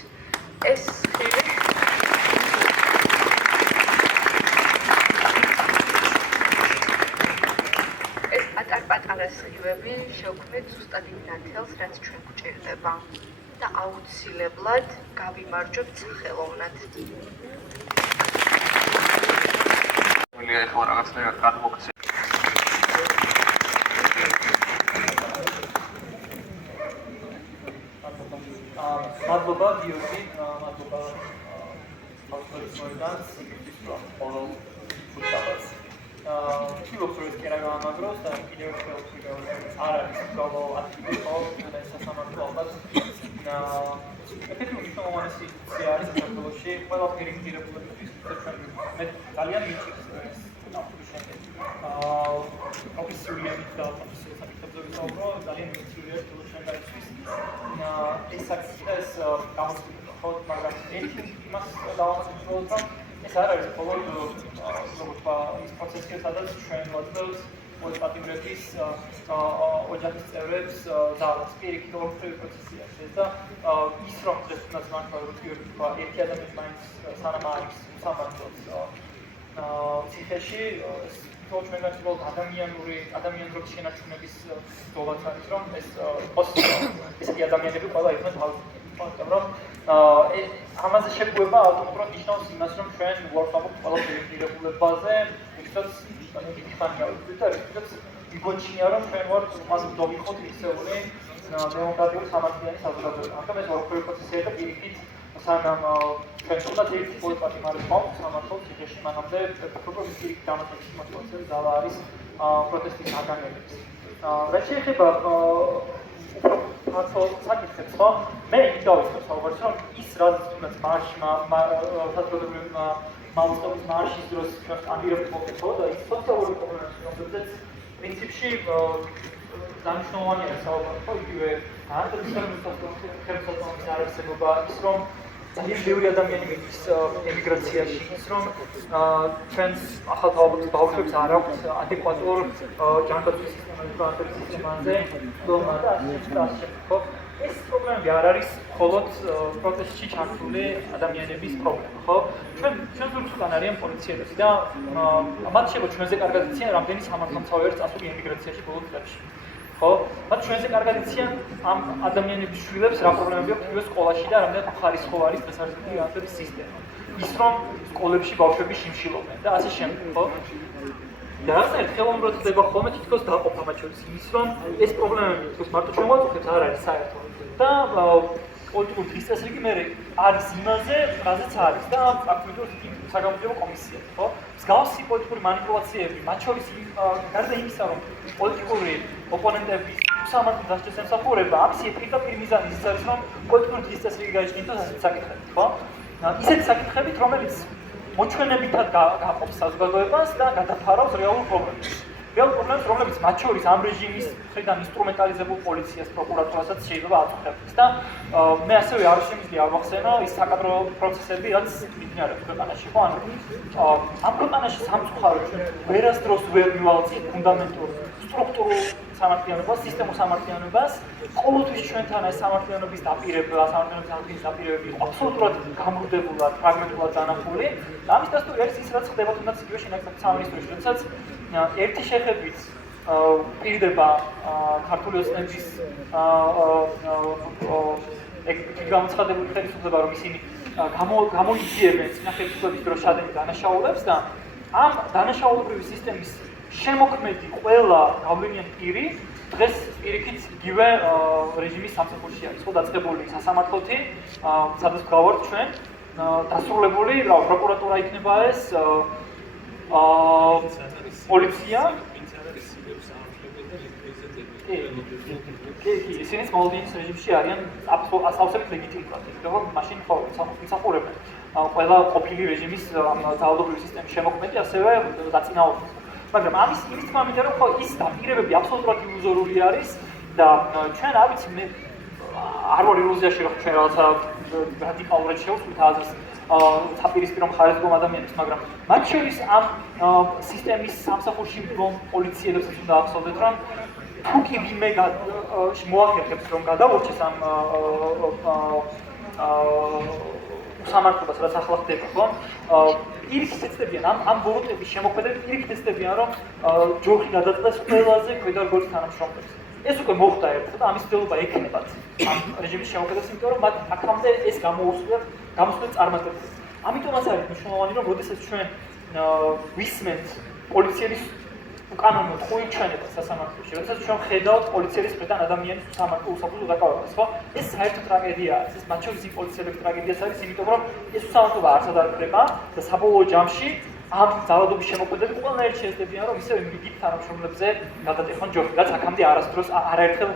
ეს სხივი პატარ-პატარა სხივები შევქმნით ზუსტად იმ ნათელს, რაც ჩვენ გვჭირდება და აუცილებლად გავიმარჯვებთ სახელოვნად. ეხლა რაღაცნაირად გადმოგცე. მადლობა გიორგი, მადლობა ავტორის მოედანს, ხოლო ფუტბოლს. ვთქვით, რომ ეს კი არა გამაგროს და კიდევ ერთხელ ვთქვით, არ არის გოლო აქტივი ხო და სასამართლო ალბათ ეფექტური მომანესი ინსტიტუცია არის საქართველოში, ყველაფერი გირებულებისთვის ჩვენ მე ძალიან მიჩნევს ეს ნამდვილად. ოფიციალურად და ოფიციალურად საკითხებზე ძალიან მიჩნევს ჩვენ გაიცვის. ეს გამოსხოთ, მაგრამ ერთი იმას დავამტკიცოთ, რომ ეს არ არის მხოლოდ ის პროცესი, სადაც ჩვენ ვაძლევთ პატიმრების ოჯახის წევრებს ძალას. პირიქით ოქროთი პროცესია ეს და ის რომ დღესაც მართლა რუსი ერთი ადამიანი მაინც სანამ არის სამართლოს ციხეში თო ჩვენგან ცდილობთ ადამიანური შენარჩუნების დოლაც არის რომ ეს იყოს ესეთი ადამიანები ყველა იყვნენ თავის რომ ამაზე შეგვება ავტომატურად ნიშნავს იმას, რომ ჩვენ ვარსაბობთ ყველაფერი ღირებულებაზე, ვისაც მიხანია ვიძეთ და ვისაც ვიგოჩნია, რომ ჩვენ ვართ მოდავიხოთ ისეული დემოკრატიული სამართლიანი საზოგადოება. ამიტომ ეს ორი პროცესია და პირიქით სანამ ჩვენ თუნდაც ერთი პოლიტიკა არის ხომ სამართლოს ციხეში, მანამდე პროფესიული პირიქით დამატების მოსწონს ძალა არის პროტესტის აგანებებს. რაც შეეხება ახალ საკითხებს, ხო? მე დავიწყებ საუბარს, რომ ის რაც თუნდაც საზოგადოებრივი მალწოების მარშის დროს ჩვენ ამირებს მოგეთო და ის სოციალური პრობლემები, რომლებზეც პრინციპში დანიშნულოვანია საუბარი, ხო, იგივე ხელმისაწვდომობის არარსებობა, ის რომ ძალიან ბევრი ადამიანი მიდის ემიგრაციაში, ის რომ ჩვენს ახალგაზრდა ბავშვებს არ აქვს ადეკვატურ ჯანდაცვის სისტემაზე დომა და ასე ხო? ეს პრობლემები არ არის მხოლოდ პროტესტში ჩართული ადამიანების პრობლემა, ხო? ჩვენ ზუსტად არიან პოლიციელები და მათ შეიძლება ჩვენზე კარგად იციან, რამდენი სამართალმცავი არის წასული ემიგრაციაში ბოლო წლებში. ხო? მათ ჩვენზე კარგად იციან ამ ადამიანების შვილებს რა პრობლემები აქვს თვითონ სკოლაში და რამდენად ხარისხოვანი არის დღესასწაული განათლების სისტემა. ის რომ სკოლებში ბავშვები შიმშილობენ და ასე შემდეგ, ხო? და რაღაცა ხელოვნურად ხდება ხოლმე თითქოს დაყოფა მათ შორის იმის, რომ ეს პრობლემები თითქოს მარტო ჩვენ ვაწუხებთ, არ არის საერთო. და პოლიტიკური დისცესრიგი მე არის იმაზე, რაზეც არის და აქტიურად საგამოძიებო კომისია, ხო? მსგავსი პოლიტიკური манипуляციები, მათ შორის გარდა იმისა, რომ პოლიტიკური ოპონენტების სამართლის დასჯის ემსახურება, ამის პირდაპირ მიზანი ის არის, რომ პოლიტიკური დისცესრიგი გაიჩნიოს ასეთ საკითხებით, ხო? ისეთ საკითხებით, რომელიც მოჩვენებითად გაყოფს საზოგადოებას და გადაფარავს რეალურ პრობლემებს. რეალურ პრობლემებს, რომლებიც მათ შორის ამ რეჟიმის მხრიდან ინსტრუმენტალიზებულ პოლიციას, პროკურატურასაც შეიძლება აწუხებდეს და მე ასევე არ შემიძლია ავახსენო ის საკადრო პროცესები, რაც მიმდინარეობს ქვეყანაში, ხო? ანუ ამ ქვეყანაში სამწუხაროდ ჩვენ ვერასდროს ვერ მივალწით ფუნდამენტურ სტრუქტურულ სამართლიანობას, სისტემურ სამართლიანობას, ყოველთვის ჩვენთან ეს სამართლიანობის დაპირება, სამართლიანობის აღდგენის დაპირებები აბსოლუტურად გამრუდებულად, ფრაგმენტულად დანახული. და ამის დასტური არის ის, რაც ხდება თუნდაც იგივე შინაგანების სამინისტროში, როდესაც ერთი შეხედვით პირდება ქართული ოცნების გამოცხადებული ხელისუფლება, რომ ისინი გამოიძიებენ წინახელისუფლების დროს შადენი დანაშაულებს და ამ დანაშაულებრივი სისტემის შემოქმედი ყველა გავლენიანი პირი დღეს პირიქით იგივე რეჟიმის სამსახურში არის, ხო, დაწყებული სასამართლოთი, სადაც გავართ ჩვენ, დასრულებული პროკურატურა იქნება ეს პოლიცია. ისინი მოლდინის რეჟიმში არიან აბსოლუტურად ლეგიტიმურად, ხო, მაშინ ხო, სამსახურებენ ყველა ყოფილი რეჟიმის ძალადობრივი სისტემის შემოქმედი, ასევე დაწინაურებას. მაგრამ ამის თქმა მინდა რომ ხო ის დაპირებები აბსოლუტურად ილუზორული არის და ჩვენ არ ვიცი მე არ ვარ ილუზიაში რომ ჩვენ რაღაცა რადიკალურად შევხვდით აზრს საპირისპირო მხარეს დგომ ადამიანებს, მაგრამ მათ შორის ამ სისტემის სამსახურში მდგომ პოლიციელებსაც უნდა ახსოვდეთ, რომ თუ კი ვინმე მოახერხებს რომ გადაურჩეს ამ სამართლობას, რაც ახლა ხდება, ხო? პირიქით ეცდებიან ამ ბოროტების შემოქმედებით, პირიქით ეცდებიან, რომ ჯოხი გადაწყდეს ყველაზე ქვედარგოლის თანამშრომლებს. ეს უკვე მოხდა ერთხელ და ამის ცდილობა ექნებათ ამ რეჟიმის შემოქმედებას, იმიტომ რომ მათ აქამდე ეს გამოუსვლიათ წარმატებულად. ამიტომაც არის მნიშვნელოვანი, რომ როდესაც ჩვენ ვისმენთ პოლიციის უკანონო თხოვჩანებას სასამართლოში, როდესაც ჩვენ ხედავთ პოლიციის მხრიდან ადამიანის სამართლო უსაფრთხო დაკავებას, ხო? ეს საერთო ტრაგედიაა, ეს მათ შორის პოლიციელების ტრაგედიაც არის, იმიტომ რომ ეს უსამართლობა არსად არ ხდება და საბოლოო ჯამში ამ ძალადობის შემოქმედები ყველანაირად შეეცდებიან, რომ ისევ მიგით თანამშრომლებზე გადატეხონ ჯოხი, რაც აქამდე არასდროს არაერთხელ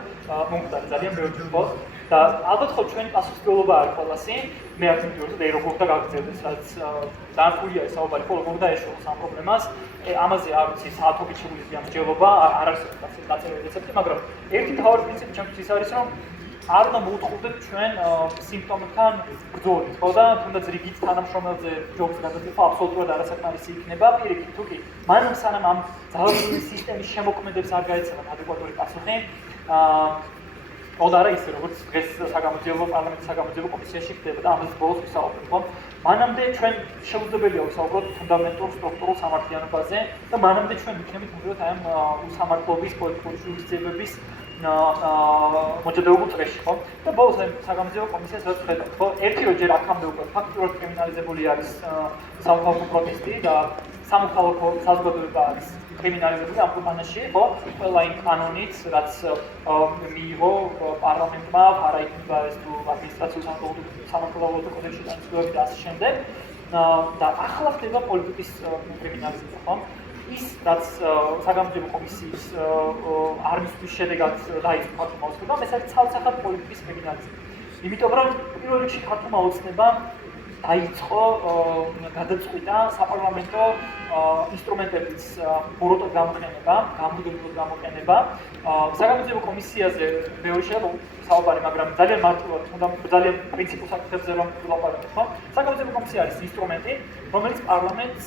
მომხდარა, ძალიან ბევრი ხო? და ალბათ ხო ჩვენი პასუხისმგებლობა არის ყველასი, მე აქ მივიდოდი და როგორ და გაგრძელდეს, რაც დაანხულია ეს საუბარი, ხო როგორ დაეშოროს ამ პრობლემას. ამაზე არ ვიცი, საათობით შეგვიძლია მსჯელობა, არ არსებობს დაწერილი რეცეპტი, მაგრამ ერთი მთავარი პრინციპი ჩემთვის ის არის, რომ არ უნდა მოუწყობდეთ ჩვენ სიმპტომებთან ბრძოლით, ხო და თუნდაც რიგით თანამშრომელზე ჯობს გადაწყვეტა აბსოლუტურად არასაკმარისი იქნება, პირიქით თუ კი მანამ სანამ ამ ძალადობრივი სისტემის შემოქმედებს არ გაეცემათ ადეკვატური პასუხი, ოღონდ არა ისე როგორც დღეს საგამოძიებო პარლამენტის საგამოძიებო კომისიაში ხდება და ამას ბოლოს ვისაუბრებთ, ხო? მანამდე ჩვენ შეუძლებელია ვისაუბროთ ფუნდამენტურ სტრუქტურულ სამართლიანობაზე და მანამდე ჩვენ ვიქნებით მუდმივად აი ამ უსამართლობის პოლიტიკური შურისძიებების მოჭედებულ წრეში, ხო? და ბოლოს აი საგამოძიებო კომისიას რაც ხედავთ, ხო? ერთი როჯერ აქამდე უკვე ფაქტურად კრიმინალიზებული არის სამოქალაქო პროტესტი და სამოქალაქო საზოგადოება არის კრიმინალიზებული ამ ქვეყანაში, ხო? ყველა იმ კანონით, რაც მიიღო პარლამენტმა, არაიქნება ეს თუ ადმინისტრაციულ სამოქალაქო კოდექსში განსხვავებით და ასე შემდეგ. და ახლა ხდება პოლიტიკის კრიმინალიზება, ხო? ის რაც საგამოძიებო კომისიის არ მისთვის შედეგად დაიწყო ქართულმა ოცნებამ, ეს არის ცალსახად პოლიტიკის კრიმინალიზება. იმიტომ რომ პირველ რიგში ქართულმა ოცნებამ დაიწყო გადაწყვიტა საპარლამენტო ინსტრუმენტების ბოროტად გამოყენება, გამუდმებულად გამოყენება. საგამოძიებო კომისიაზე ბევრი შეიძლება საუბარი, მაგრამ ძალიან მარტივად უნდა ძალიან პრინციპულ საკითხებზე რომ ვილაპარაკოთ, ხო? საგამოძიებო კომისია არის ინსტრუმენტი, რომელიც პარლამენტს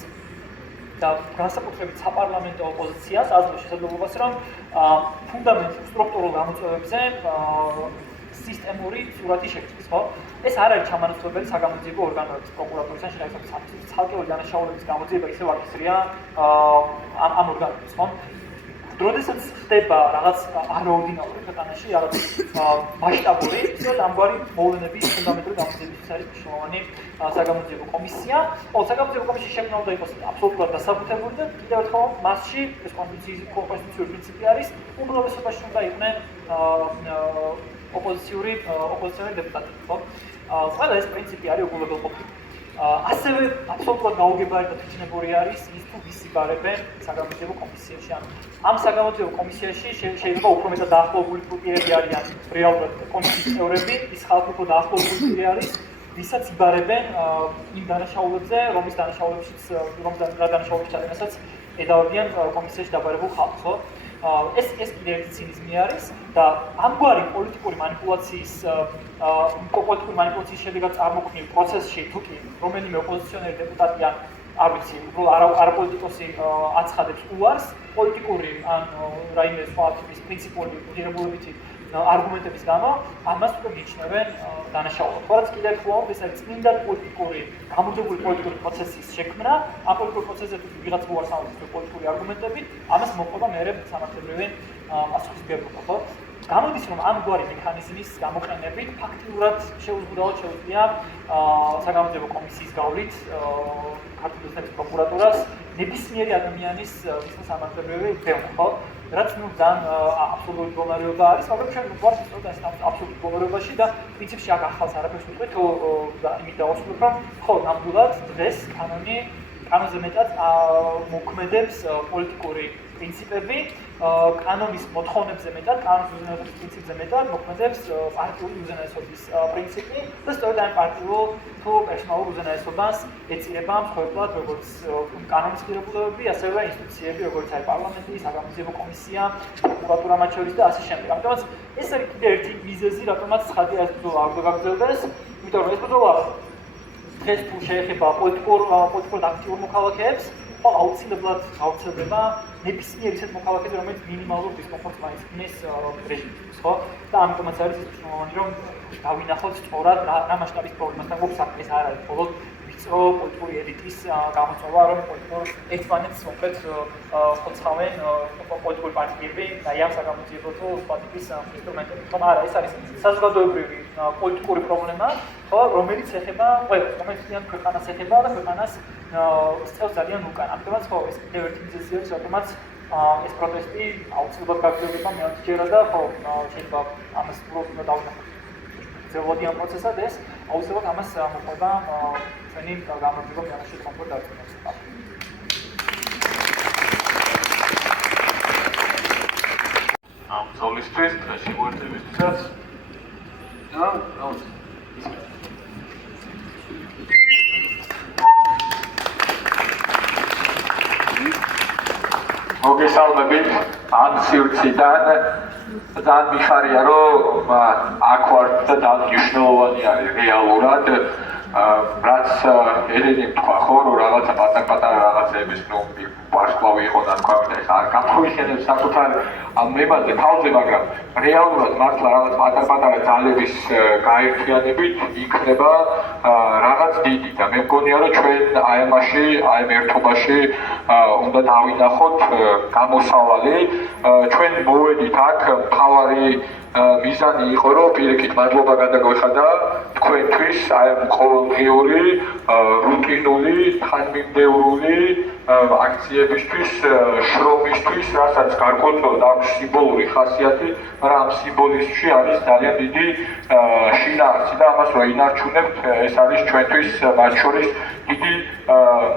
და განსაკუთრებით საპარლამენტო ოპოზიციას აძლევს შესაძლებლობას, რომ ფუნდამენტურ სტრუქტურულ გამოწვევებზე სისტემური სურათი შექმნას, ხო? ეს არ არის ჩამანაცვლებელი საგამოძიებო ორგანოების პროკურატურის ან შინაგანი სამართლის ცალკეული დანაშაულების გამოძიება ისევ აკისრია ამ ორგანოებს, ხო? როდესაც ხდება რაღაც არაორდინალური ქვეყანაში, რაღაც მასშტაბური, ისე ამგვარი მოვლენების ფუნდამენტური გამოძიებისთვის არის მნიშვნელოვანი საგამოძიებო კომისია. საგამოძიებო კომისიის შექმნა უნდა იყოს აბსოლუტურად დასაბუთებული და კიდევ ერთხელ მასში ეს კონსტიტუციური პრინციპი არის, უმრავლესობაში უნდა იყვნენ ოპოზიციური დეპუტატები, ხო? ყველა ეს პრინციპი არის უგულებელყოფილი. ასევე აბსოლუტურად გაუგებარი და თვითნებური არის ის თუ ვის იბარებენ საგამოძიებო კომისიაში. ანუ ამ საგამოძიებო კომისიაში შეიძლება უფრო მეტად დაახლოებული პირები არიან რეალურად კომისიის წევრები, ის ხალხი უფრო დაახლოებული პირი არის, ვისაც იბარებენ იმ დანაშაულებზე, რომლის დანაშაულებშიც რა დანაშაულების ჩადენასაც ედავებიან კომისიაში დაბარებულ ხალხს, ხო? ეს კიდევ ერთი ცინიზმი არის და ამგვარი პოლიტიკური მანიპულაციის შედეგად წარმოქმნილ პროცესში თუ კი რომელიმე ოპოზიციონერი დეპუტატი ან არ ვიცი, არაპოლიტიკოსი აცხადებს უარს პოლიტიკური ან რაიმე სხვა ტიპის პრინციპული ღირებულებითი არგუმენტების გამო, ამას უკვე მიიჩნევენ დანაშაულად. თორემ კიდევ ერთხელ ეს არის წმინდა პოლიტიკური, გამუდმებული პოლიტიკური პროცესის შექმნა, ამ პოლიტიკურ პროცესზე თუ ვიღაც უარს ამბობს პოლიტიკური არგუმენტებით, ამას მოყვება მერე სამართლებრივი პასუხის გებობა, ხო? გამოდის რომ ამგვარი მექანიზმის გამოყენებით ფაქტიურად შეუზღუდავად შეუძლია საგამოძიებო კომისიის გავლით ქართული ოცნების პროკურატურას ნებისმიერი ადამიანის სამართლებრივი გებობა, ხო? რაც ნუ ძალიან აბსოლუტური მდგომარეობა არის, მაგრამ ჩვენ გვაქვს სწორედ ეს აბსოლუტურ მდგომარეობაში და პრინციპში აქ ახალს არაფერს ვიტყვით, თუ იმით დავასრულებ, რომ ხო, ნამდვილად დღეს კანონზე მეტად მოქმედებს პოლიტიკური პრინციპები, კანონის მოთხოვნებზე მეტად, კანონის უზენაესობის პრინციპზე მეტად მოქმედებს პარტიული უზენაესობის პრინციპი და სწორედ ამ პარტიულ თუ პერსონალურ უზენაესობას ეწირება მსხვერპლად როგორც კანონის ღირებულებები, ასევე ინსტიტუციები, როგორც არის პარლამენტი, საგამოძიებო კომისია, პროკურატურა მათ შორის და ასე შემდეგ. ამიტომაც ეს არის კიდევ ერთი მიზეზი, რატომაც ცხადია ეს ბრძოლა არ უნდა გაგრძელდეს, იმიტომ რომ ეს ბრძოლა დღეს თუ შეეხება პოლიტიკურად აქტიურ მოქალაქეებს, აუცილებლად გავრცელდება ნებისმიერ ისეთ მოქალაქეზე, რომელიც მინიმალურ დისკომფორტს მაინც ქმნის რეჟიმისთვის, ხო? და ამიტომაც არის ის მნიშვნელოვანი, რომ დავინახოთ სწორად რა მასშტაბის პრობლემასთან გვაქვს საქმე. ეს არ არის მხოლოდ ვიწრო პოლიტიკური ელიტის გამოწვევა, რომ პოლიტიკურ ერთმანეთს მოკლედ ხოცავენ პოლიტიკური პარტიები და ამ საგამოძიებო თუ სხვა ტიპის ინსტრუმენტებით. ხომ არა, ეს არის საზოგადოებრივი პოლიტიკური პრობლემა, ხო, რომელიც ეხება ყველას, რომელიც ქვეყანას ეხება და ქვეყანას სწევს ძალიან უკან. ამიტომაც ხო, ეს კიდევ ერთი მიზეზი არის, რადგანაც ეს პროტესტი აუცილებლად გაგრძელდება მეათჯერად და ხო, შეიძლება ამას პრობლემა დავინახოთ. ზევოდიან პროცესად ეს აუცილებლად ამას მოყვება ჩვენი გამარჯვება მეანაში კომფორტ დარწმუნებას. ამ ზოლისთვის, დღეში მოერთებისთვისაც და მოგესალმებით ამ სივრციდან ძალიან მიხარია რომ აქ ვარ და ძალიან მნიშვნელოვანი არის რეალურად რაც ელენი თქვა ხო რომ რაღაცა პატარ-პატარა რაღაცების ვარსკვლავი იყო და თქვა მე ხა არ გაფუიხენებს საკუთარ ამებაზე თავზე მაგრამ რეალურად მართლა რაღაც პატარ-პატარა ძალების გაერთიანებით იქნება რაღაც დიდი და მე მგონია რომ ჩვენ აი ამაში აი ერთობაში უნდა დავინახოთ გამოსავალი ჩვენ მოვედით აქ მთავარი მიზანი იყო რომ პირიქით მადლობა გადაგვეხადა თქვენთვის აი ყოველდღიური რუტინული თანმიმდევრული აქციებისთვის შრომისთვის რასაც გარკვეულად აქვს სიმბოლური ხასიათი მაგრამ ამ სიმბოლიზმში არის ძალიან დიდი შინაარსი და ამას რა ინარჩუნებთ ეს არის ჩვენთვის მათ შორის დიდი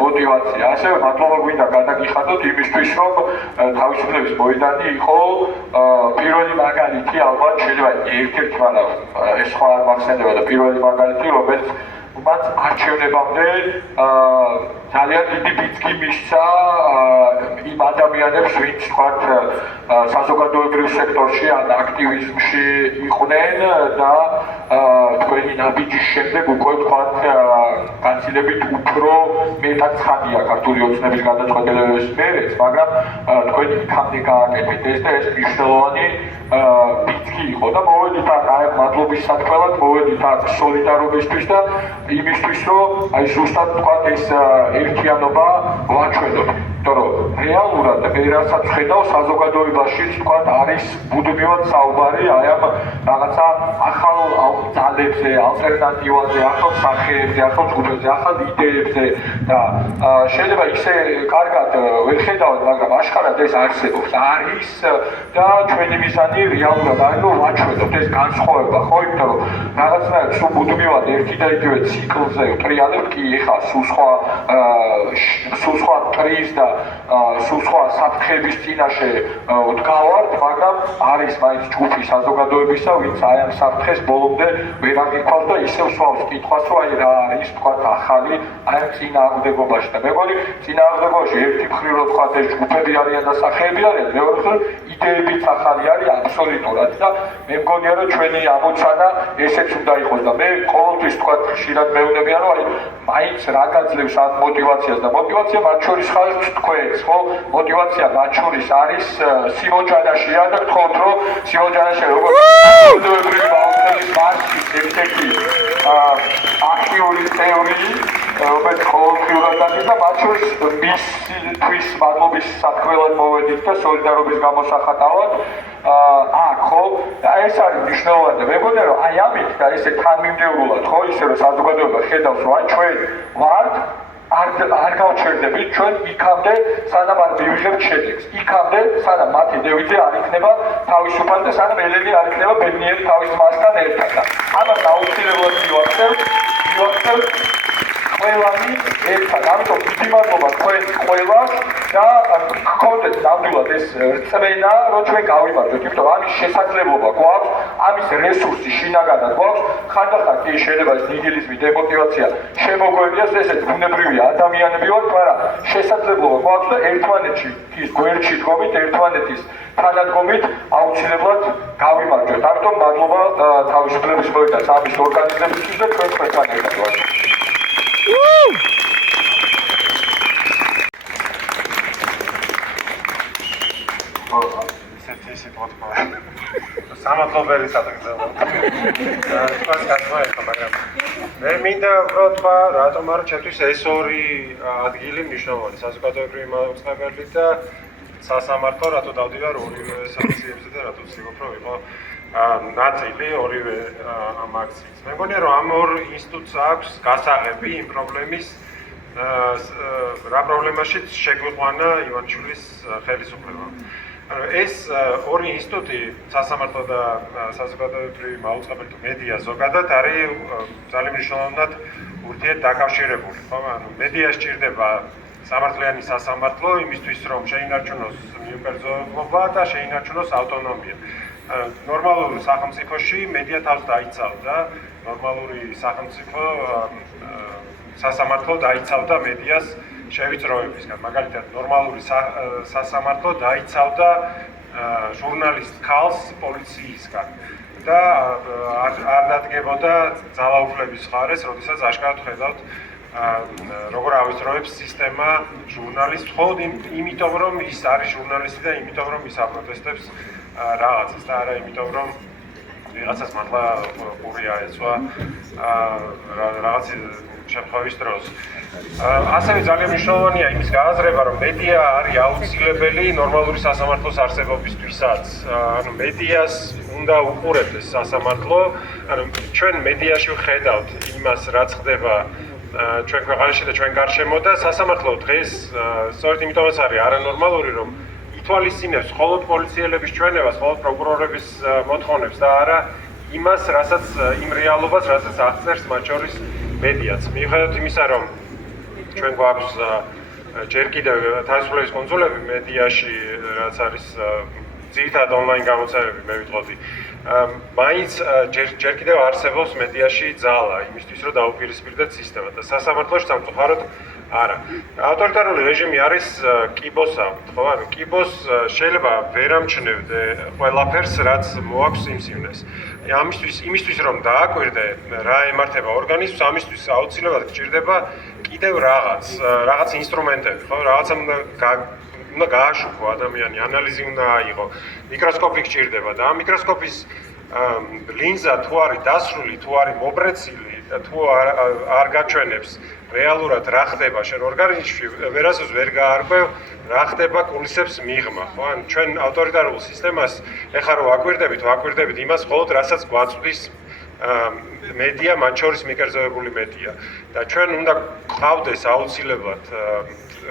мотивация. ასევე მადლობა გვინდა გადაგიხადოთ იმისთვის რომ თავისუფლების მოედანი იყო პირველი მაგალითი ალბათ შეიძლება ერთ-ერთი მაგრამ ეს სხვა არ მახსენდება და პირველი მაგალითი რომელიც მათ არჩევნებამდე ძალიან დიდი ბიძგი მისცა იმ ადამიანებს ვინც თქვათ საზოგადოებრივ სექტორში ან აქტივიზმში იყვნენ და თქვენი ნაბიჯის შემდეგ უკვე თქვათ განცილებით უფრო მეტად ცხადია ქართული ოცნების გადაწყვეტილების მერეც მაგრამ თქვენი იქამდე გააკეთეთ ეს და ეს მნიშვნელოვანი ბიძგი იყო და მოვედით აქ აი მადლობის სათქმელად მოვედით აქ სოლიდარობისთვის და იმისთვის რომ აი ზუსტად თქვათ ეს ერთიანობა ვაჩვენოთ იმიტომ რომ რეალურად მე რასაც ხედავ საზოგადოებაშიც თქვათ არის ბუნებრივად საუბარი აი ამ რაღაცა ახალ ძალებზე, ალტერნატივაზე, ახალ სახეებზე, ახალ ჯგუფებზე, ახალ იდეებზე და შეიძლება ისე კარგად ვერ ხედავთ, მაგრამ აშკარად ეს არსებობს, არის და ჩვენი მიზანი რეალურად არის რომ ვაჩვენოთ ეს განსხვავება, ხო, იმიტომ რომ რაღაცნაირად სულ ბუნებრივად ერთი და იგივე ციკლზე ვტრიალებთ კი ეხლა სულ სხვა ტრის და სულ სხვა საფრთხების წინაშე ვდგავართ, მაგრამ არის მაინც ჯგუფი საზოგადოებისა, ვინც აი ამ საფრთხეს ბოლომდე ვერ აღიქვავს და ისევ სვავს კითხვას, რომ აი რა არის თქვათ ახალი აი ამ წინააღმდეგობაში და მეგონი წინააღმდეგობაში ერთი მხრივ რო თქვათ ეს ჯგუფები არიან და სახეები არიან, მეორე მხრივ იდეებიც ახალი არის აბსოლუტურად და მე მგონია რომ ჩვენი ამოცანა ესეც უნდა იყოს და მე ყოველთვის თქვათ ხშირად მეუბნებიან რომ აი მაინც რა გაძლევს ამ мотиваციას და мотиваცია მათ შორის ხართ თქვენს ხო мотиваცია მათ შორის არის სიმონ ჯანაშია და გთხოვთ რომ სიმონ ჯანაშია როგორც საზოგადოებრივი ბაუხების მარშის ერთ-ერთი აქტიური წევრი რომელიც ყოველდღიურად არის და მათ შორის მისთვის მადლობის სათქმელად მოვედით და სოლიდარობის გამოსახატავად აქ ხო და ეს არის მნიშვნელოვანი და მე მგონია რომ აი ამით და ესე თანმიმდევრულად ხო ისე რომ საზოგადოება ხედავს რომ აი ჩვენ ვართ არ გავჩერდებით ჩვენ იქამდე სანამ არ მივიღებთ შედეგს იქამდე სანამ მათი დევიზი არ იქნება თავისუფალი და სანამ ელენი არ იქნება ბედნიერი თავის მასთან ერთად და ამას აუცილებლად მივახცევთ ყველანი ერთად ამიტომ დიდი მადლობა თქვენ ყველას და გქონდეთ ნამდვილად ეს რწმენა რომ ჩვენ გავიმარჯვეთ იმიტომ რომ ამის შესაძლებლობა გვაქვს ამის რესურსი შინაგანად გვაქვს ხანდახან კი შეიძლება ეს ნიგილიზმი დემოტივაცია შემოგვევიდეს ესეც ბუნებრივია ადამიანები ვართ მაგრამ შესაძლებლობა გვაქვს და ერთმანეთში ის გვერდში დგომით ერთმანეთის თანადგომით აუცილებლად გავიმარჯვეთ ამიტომ მადლობა თავისუფლების მოედანს ამის ორგანიზებისთვის და თქვენ ყველგან ერთად ვართ სამადლობელი სადღეგრძელო. თქვენს გასვლა, მაგრამ მე მინდა უბრალოდ თქვა, რატომ არ ჩემთვის ეს ორი ადგილი მნიშვნელოვანი, საზოგადოებრივი მოწყობილი და სასამართლო, რატო დავდივარ ორივე აქციებზე და რატო ვცდილობ რომ იყო ნაწილი ორივე ამ აქციის. მე მგონია რომ ამ ორ ინსტიტუტს აქვს გასაღები იმ პრობლემის რა პრობლემაშიც შეგვიყვანა ივანიშვილის ხელისუფლება. ეს ორი ინსტიტუტი სასამართლო და საზოგადოებრივი მაუწყებელი თუ მედია ზოგადად არის ძალიან მნიშვნელოვნად ურთიერთდაკავშირებული. ხო, ანუ მედია სჭირდება სამართლიანი სასამართლო იმისთვის რომ შეინარჩუნოს მიუკერძოება და შეინარჩუნოს ავტონომია. ნორმალურ სახელმწიფოში მედია თავს დაიცავდა, ნორმალური სახელმწიფო სასამართლო დაიცავდა მედიას შევიწროებისგან. მაგალითად, ნორმალური სასამართლო დაიცავდა ჟურნალისტ ქალს პოლიციისგან და არ დადგებოდა ძალაუფლების ხარეს, როდესაც აშკარად ხედავთ როგორ ავიზროებს სისტემა ჟურნალისტს მხოლოდ იმიტომ რომ ის არის ჟურნალისტი და იმიტომ რომ ის აპროტესტებს რაღაცას და არა იმიტომ რომ ვიღაცას მართლა ყური აეცვა რაღაც შემთხვევის დროს. ასევე ძალიან მნიშვნელოვანია იმის გააზრება, რომ მედია არის აუცილებელი ნორმალური სასამართლოს არსებობისთვისაც. ანუ მედიას უნდა უყურებდეს სასამართლო, ანუ ჩვენ მედიაში ვხედავთ იმას, რაც ხდება ჩვენ ქვეყანაში და ჩვენ გარშემო და სასამართლო დღეს სწორედ იმიტომაც არის არანორმალური, რომ ითვალისწინებს მხოლოდ პოლიციელების ჩვენებას, მხოლოდ პროკურორების მოთხოვნებს და არა იმას, რასაც იმ რეალობას, რასაც აღწერს მათ შორის მედიაც. მიუხედავად იმისა, რომ ჩვენ გვაქვს ჯერ კიდევ თავისუფლების კუნძულები მედიაში, რაც არის ძირითადად ონლაინ გამოცემები, მე ვიტყოდი. მაინც ჯერ კიდევ არსებობს მედიაში ძალა იმისთვის, რომ დაუპირისპირდეთ სისტემას და სასამართლოში სამწუხაროდ არა. ავტორიტარული რეჟიმი არის კიბოსავით, ხო? ანუ კიბოს შეიძლება ვერ ამჩნევდე ყველაფერს, რაც მოაქვს იმ სიმნეს. იმისთვის რომ დააკვირდე რა ემართება ორგანიზმს, ამისთვის აუცილებლად გჭირდება კიდევ რაღაც ინსტრუმენტები, ხო? რაღაცა უნდა გააშუქო ადამიანი, ანალიზი უნდა აიღო, მიკროსკოპი გჭირდება და ამ მიკროსკოპის ლინზა თუ არის დასრული, თუ არის მობრეცილი და თუ არ გაჩვენებს რეალურად რა ხდება შენ ორგანიზმში, ვერასდროს ვერ გაარკვევ რა ხდება კულისებს მიღმა, ხო? ან ჩვენ ავტორიტარულ სისტემას ეხლა რო ვაკვირდებით იმას მხოლოდ რასაც გვაწვდის მედია, მათ შორის მიკერძოებული მედია და ჩვენ უნდა გვყავდეს აუცილებლად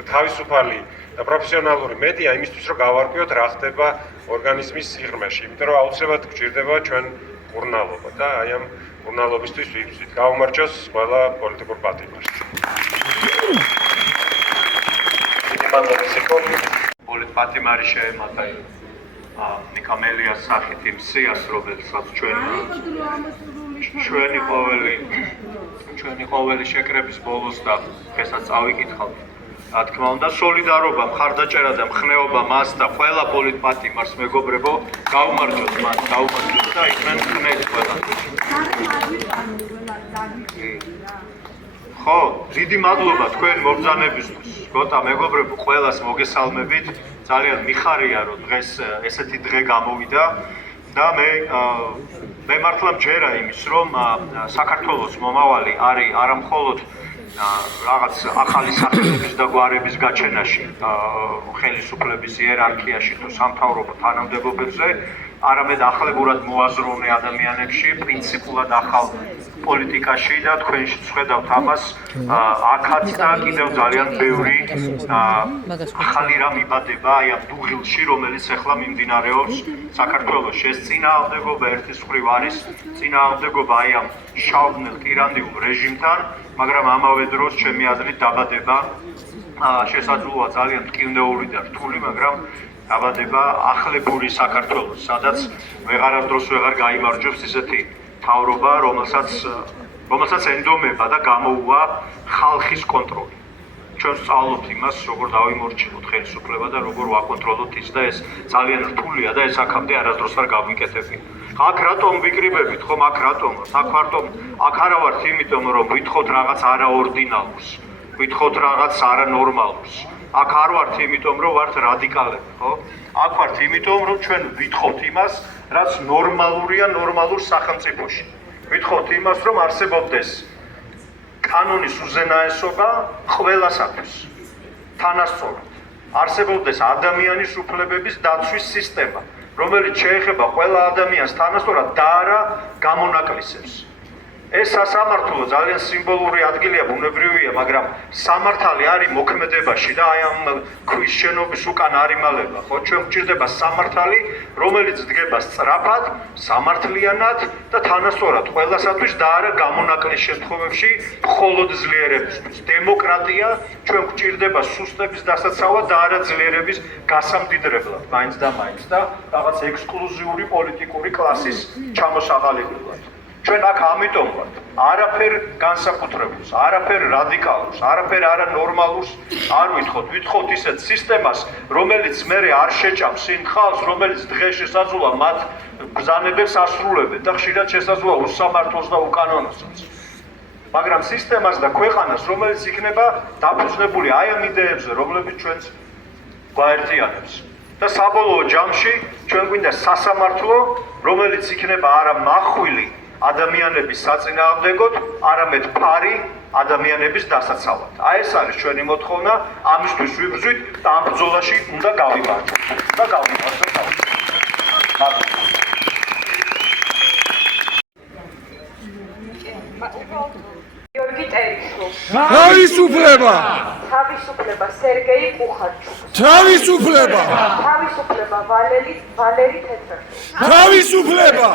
თავისუფალი და პროფესიონალური მედია იმისთვის რომ გავარკვიოთ რა ხდება ორგანიზმის სიღრმეში, იმიტომ რომ აუცილებლად გვჭირდება ჩვენ მკურნალობა და აი ამ მკურნალობისთვის ვიფსვით. გაუმარჯოს ყველა პოლიტიკურ პატიმარს. პოლიტპატიმარი შეემატა ნიკამელიას სახით იმ სიას, რომელსაც ჩვენი ყოველი შეკრების ბოლოს და დღესაც წავიკითხავთ. რა თქმა უნდა, სოლიდარობა, მხარდაჭერა და მხნეობა მას და ყველა პოლიტპატიმარს მეგობრებო, გაუმარჯოთ მას, გაუმარჯოთ და იყვნენ ხნეთ ყველა. ხო, დიდი მადლობა თქვენ მობრძანებისთვის. გოტა მეგობრებო, ყველას მოგესალმებით. ძალიან მიხარია, რომ დღეს ესეთი დღე გამოვიდა და მე მართლა მჯერა იმის, რომ საქართველოს მომავალი არის არა მხოლოდ რაღაც ახალი სახელების და გვარების გაჩენაში, ხელისუფლების იერარქიაში თუ სამთავრობო თანამდებობებზე, არამედ ახლებურად მოაზროვნე ადამიანებში, პრინციპულად ახალ პოლიტიკაში და თქვენშიც ხედავთ ამას, აქაც და კიდევ ძალიან ბევრი ახალი რამ იბადება აი ამ დუღილში, რომელიც ახლა მიმდინარეობს საქართველოში. ეს წინააღმდეგობა ერთის მხრივ არის წინააღმდეგობა აი ამ შავნელ ტირანიულ რეჟიმთან, მაგრამ ამავე დროს ჩემი აზრით დაბადება შესაძლოა ძალიან მტკივნეული და რთული, მაგრამ დაბადება ახლებური საქართველოს, სადაც ვეღარასდროს ვეღარ გაიმარჯვებს ისეთი მთავრობა, რომელსაც ენდომება და გამოუვა ხალხის კონტროლი. ჩვენ სწავლობთ იმას, როგორ დავიმორჩილოთ ხელისუფლება და როგორ ვაკონტროლოთ ის და ეს ძალიან რთულია და ეს აქამდე არასდროს არ გავიკეთებია. აქ რატომ ვიკრიბებით, ხომ აქ რატომ? აქ არა ვართ იმიტომ, რომ ვითხოვთ რაღაც არაორდინალურს, ვითხოვთ რაღაც არანორმალურს. აქ არ ვართ იმიტომ, რომ ვართ რადიკალები, ხო? აქ ვართ იმიტომ, რომ ჩვენ ვითხოვთ იმას, რაც ნორმალურია ნორმალურ სახელმწიფოში. ვითხოვთ იმას, რომ არსებობდეს კანონის უზენაესობა ყველასათვის. თანასწორად. არსებობდეს ადამიანის უფლებების დაცვის სისტემა, რომელიც შეეხება ყველა ადამიანს თანასწორად და არა გამონაკლისებს. ეს სასამართლო ძალიან სიმბოლური ადგილია, ბუნებრივია, მაგრამ სამართალი არის მოქმედებაში და აი ამ ქვის შენობის უკან არიმალება, ხო? ჩვენ გვჭირდება სამართალი, რომელიც დგება სწრაფად, სამართლიანად და თანასწორად ყველასათვის და არა გამონაკლის შემთხვევებში მხოლოდ ძლიერებისთვის. დემოკრატია ჩვენ გვჭირდება სუსტების დასაცავად და არა ძლიერების გასამდიდრებლად, მაინც და მაინც და რაღაც ექსკლუზიური პოლიტიკური კლასის ჩამოსაყალიბებლად. ჩვენ აქ ამიტომ ვართ, არაფერ განსაკუთრებულს, არაფერ რადიკალურს, არაფერ არანორმალურს არ ვითხოვთ, ვითხოვთ ისეთ სისტემას, რომელიც მერე არ შეჭამს იმ ხალხს, რომელიც დღეს შესაძლოა მათ ბრძანებებს ასრულებენ და ხშირად შესაძლოა უსამართლოს და უკანონოსაც. მაგრამ სისტემას და ქვეყანას, რომელიც იქნება დაფუძნებული აი ამ იდეებზე, რომლებიც ჩვენს გვაერთიანებს. და საბოლოო ჯამში ჩვენ გვინდა სასამართლო, რომელიც იქნება არა მახვილი ადამიანების საწინააღმდეგოდ, არამედ ფარი ადამიანების დასაცავად. აი ეს არის ჩვენი მოთხოვნა, ამისთვის ვიბრძვით და ამ ბრძოლაში უნდა გავიმართოთ. და გავიმართოთ. გიორგი ტერიშოვი, თავისუფლება! თავისუფლება სერგეი კუხარჩუკ, თავისუფლება! თავისუფლება ვალერი თეთრაშოვი, თავისუფლება!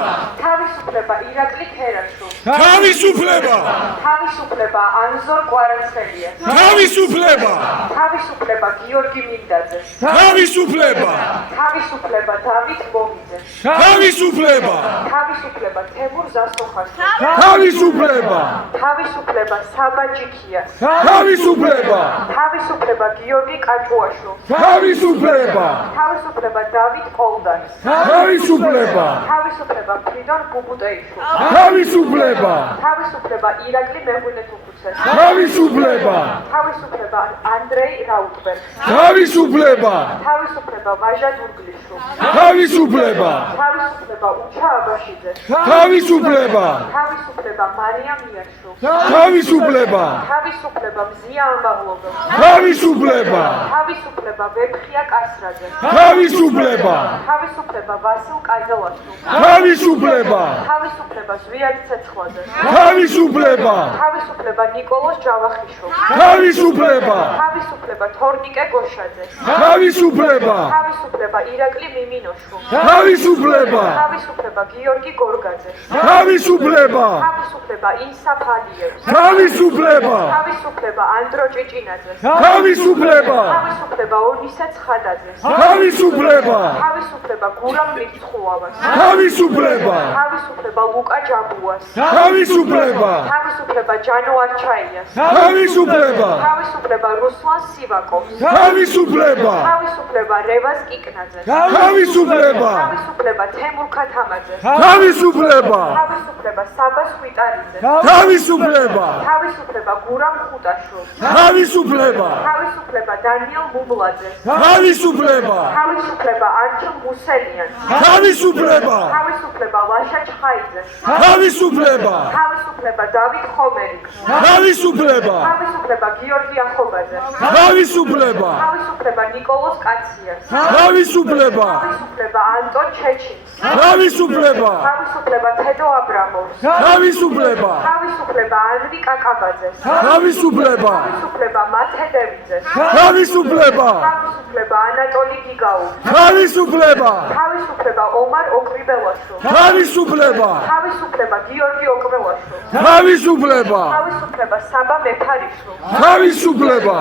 თავისუფლება ირაკლი თერაშოვი, თავისუფლება! თავისუფლება ანზორ კვარაცხელია, თავისუფლება! თავისუფლება გიორგი მინდაძე, თავისუფლება! თავისუფლება დავით მომიძე, თავისუფლება! თავისუფლება თემურ ზასტოხაშვილი, თავისუფლება! თავისუფლება საბა ჯიქიას, თავისუფლება! თავისუფლება გიორგი კაჭუაშოვი, თავისუფლება! თავისუფლება დავით კოლდანის, თავისუფლება! თავისუფლება ფრიდონ ბუბუტეიშვილი, თავისუფლება! თავისუფლება ირაკლი მეღვინეთუხუცეს, თავისუფლება! თავისუფლება ანდრეი რაუტბერგს, თავისუფლება! თავისუფლება ვაჟა დურგლიშვილი, თავისუფლება! თავისუფლება უჩა აბაშიძე, თავისუფლება! თავისუფლება მარია მიაშოვი, თავისუფლება! თავისუფლება მზია ამაღლობელ, თავისუფლება! თავისუფლება ვეფხია კასრაძე, თავისუფლება! თავისუფლება ვასილ კაჟალაშოვი, თავისუფლება! თავისუფლება ზვიად ცეცხლაძე, თავისუფლება! თავისუფლება ნიკოლოზ ჯავახიშვილი, თავისუფლება! თავისუფლება თორნიკე გოშაძე, თავისუფლება! თავისუფლება ირაკლი მიმინოშვილი, თავისუფლება! თავისუფლება გიორგი გორგაძე, თავისუფლება! თავისუფლება ინსაფ ალიევს, თავისუფლება! თავისუფლება ანდრო ჭიჭინაძეს, თავისუფლება! თავისუფლება ონისა ცხადაძეს, თავისუფლება! თავისუფლება გურამ მირცხულავას, თავისუფლება! თავისუფლება ლუკა ჯაბუას, თავისუფლება! თავისუფლება ჯანო არჩაიას, თავისუფლება! თავისუფლება რუსლან სივაკოვს, თავისუფლება! თავისუფლება რევას კიკნაძეს, თავისუფლება! თავისუფლება თემურ ქათამაძეს, თავისუფლება! თავისუფლება საბას ხვიტარიძეს, თავისუფლება! თავისუფლება გურამ ხუტაშვილს, თავისუფლება! თავისუფლება დანიელ მუბლაძეს, თავისუფლება! თავისუფლება არჩილ მუსელიანს, თავისუფლება! თავისუფლება ლაშა ჩხაიძეს, თავისუფლება! თავისუფლება დავით ხომერიკს, თავისუფლება! თავისუფლება გიორგი ახობაძეს, თავისუფლება! თავისუფლება ნიკოლოზ კაციას, თავისუფლება! თავისუფლება ანტონ ჩეჩინს, თავისუფლება! თავისუფლება თედო აბრამოვს, თავისუფლება! თავისუფლება ანრი კაკაბაძეს, თავისუფლება! თავისუფლება მათე დევიძეს, თავისუფლება! თავისუფლება ანატოლი გიგაუს, თავისუფლება! თავისუფლება ომარ ოკრიბელაშვილს, თავისუფლება! თავისუფლება გიორგი ოკრიბელაშვილს, თავისუფლება! თავისუფლება საბა მეფარიშვილს, თავისუფლება!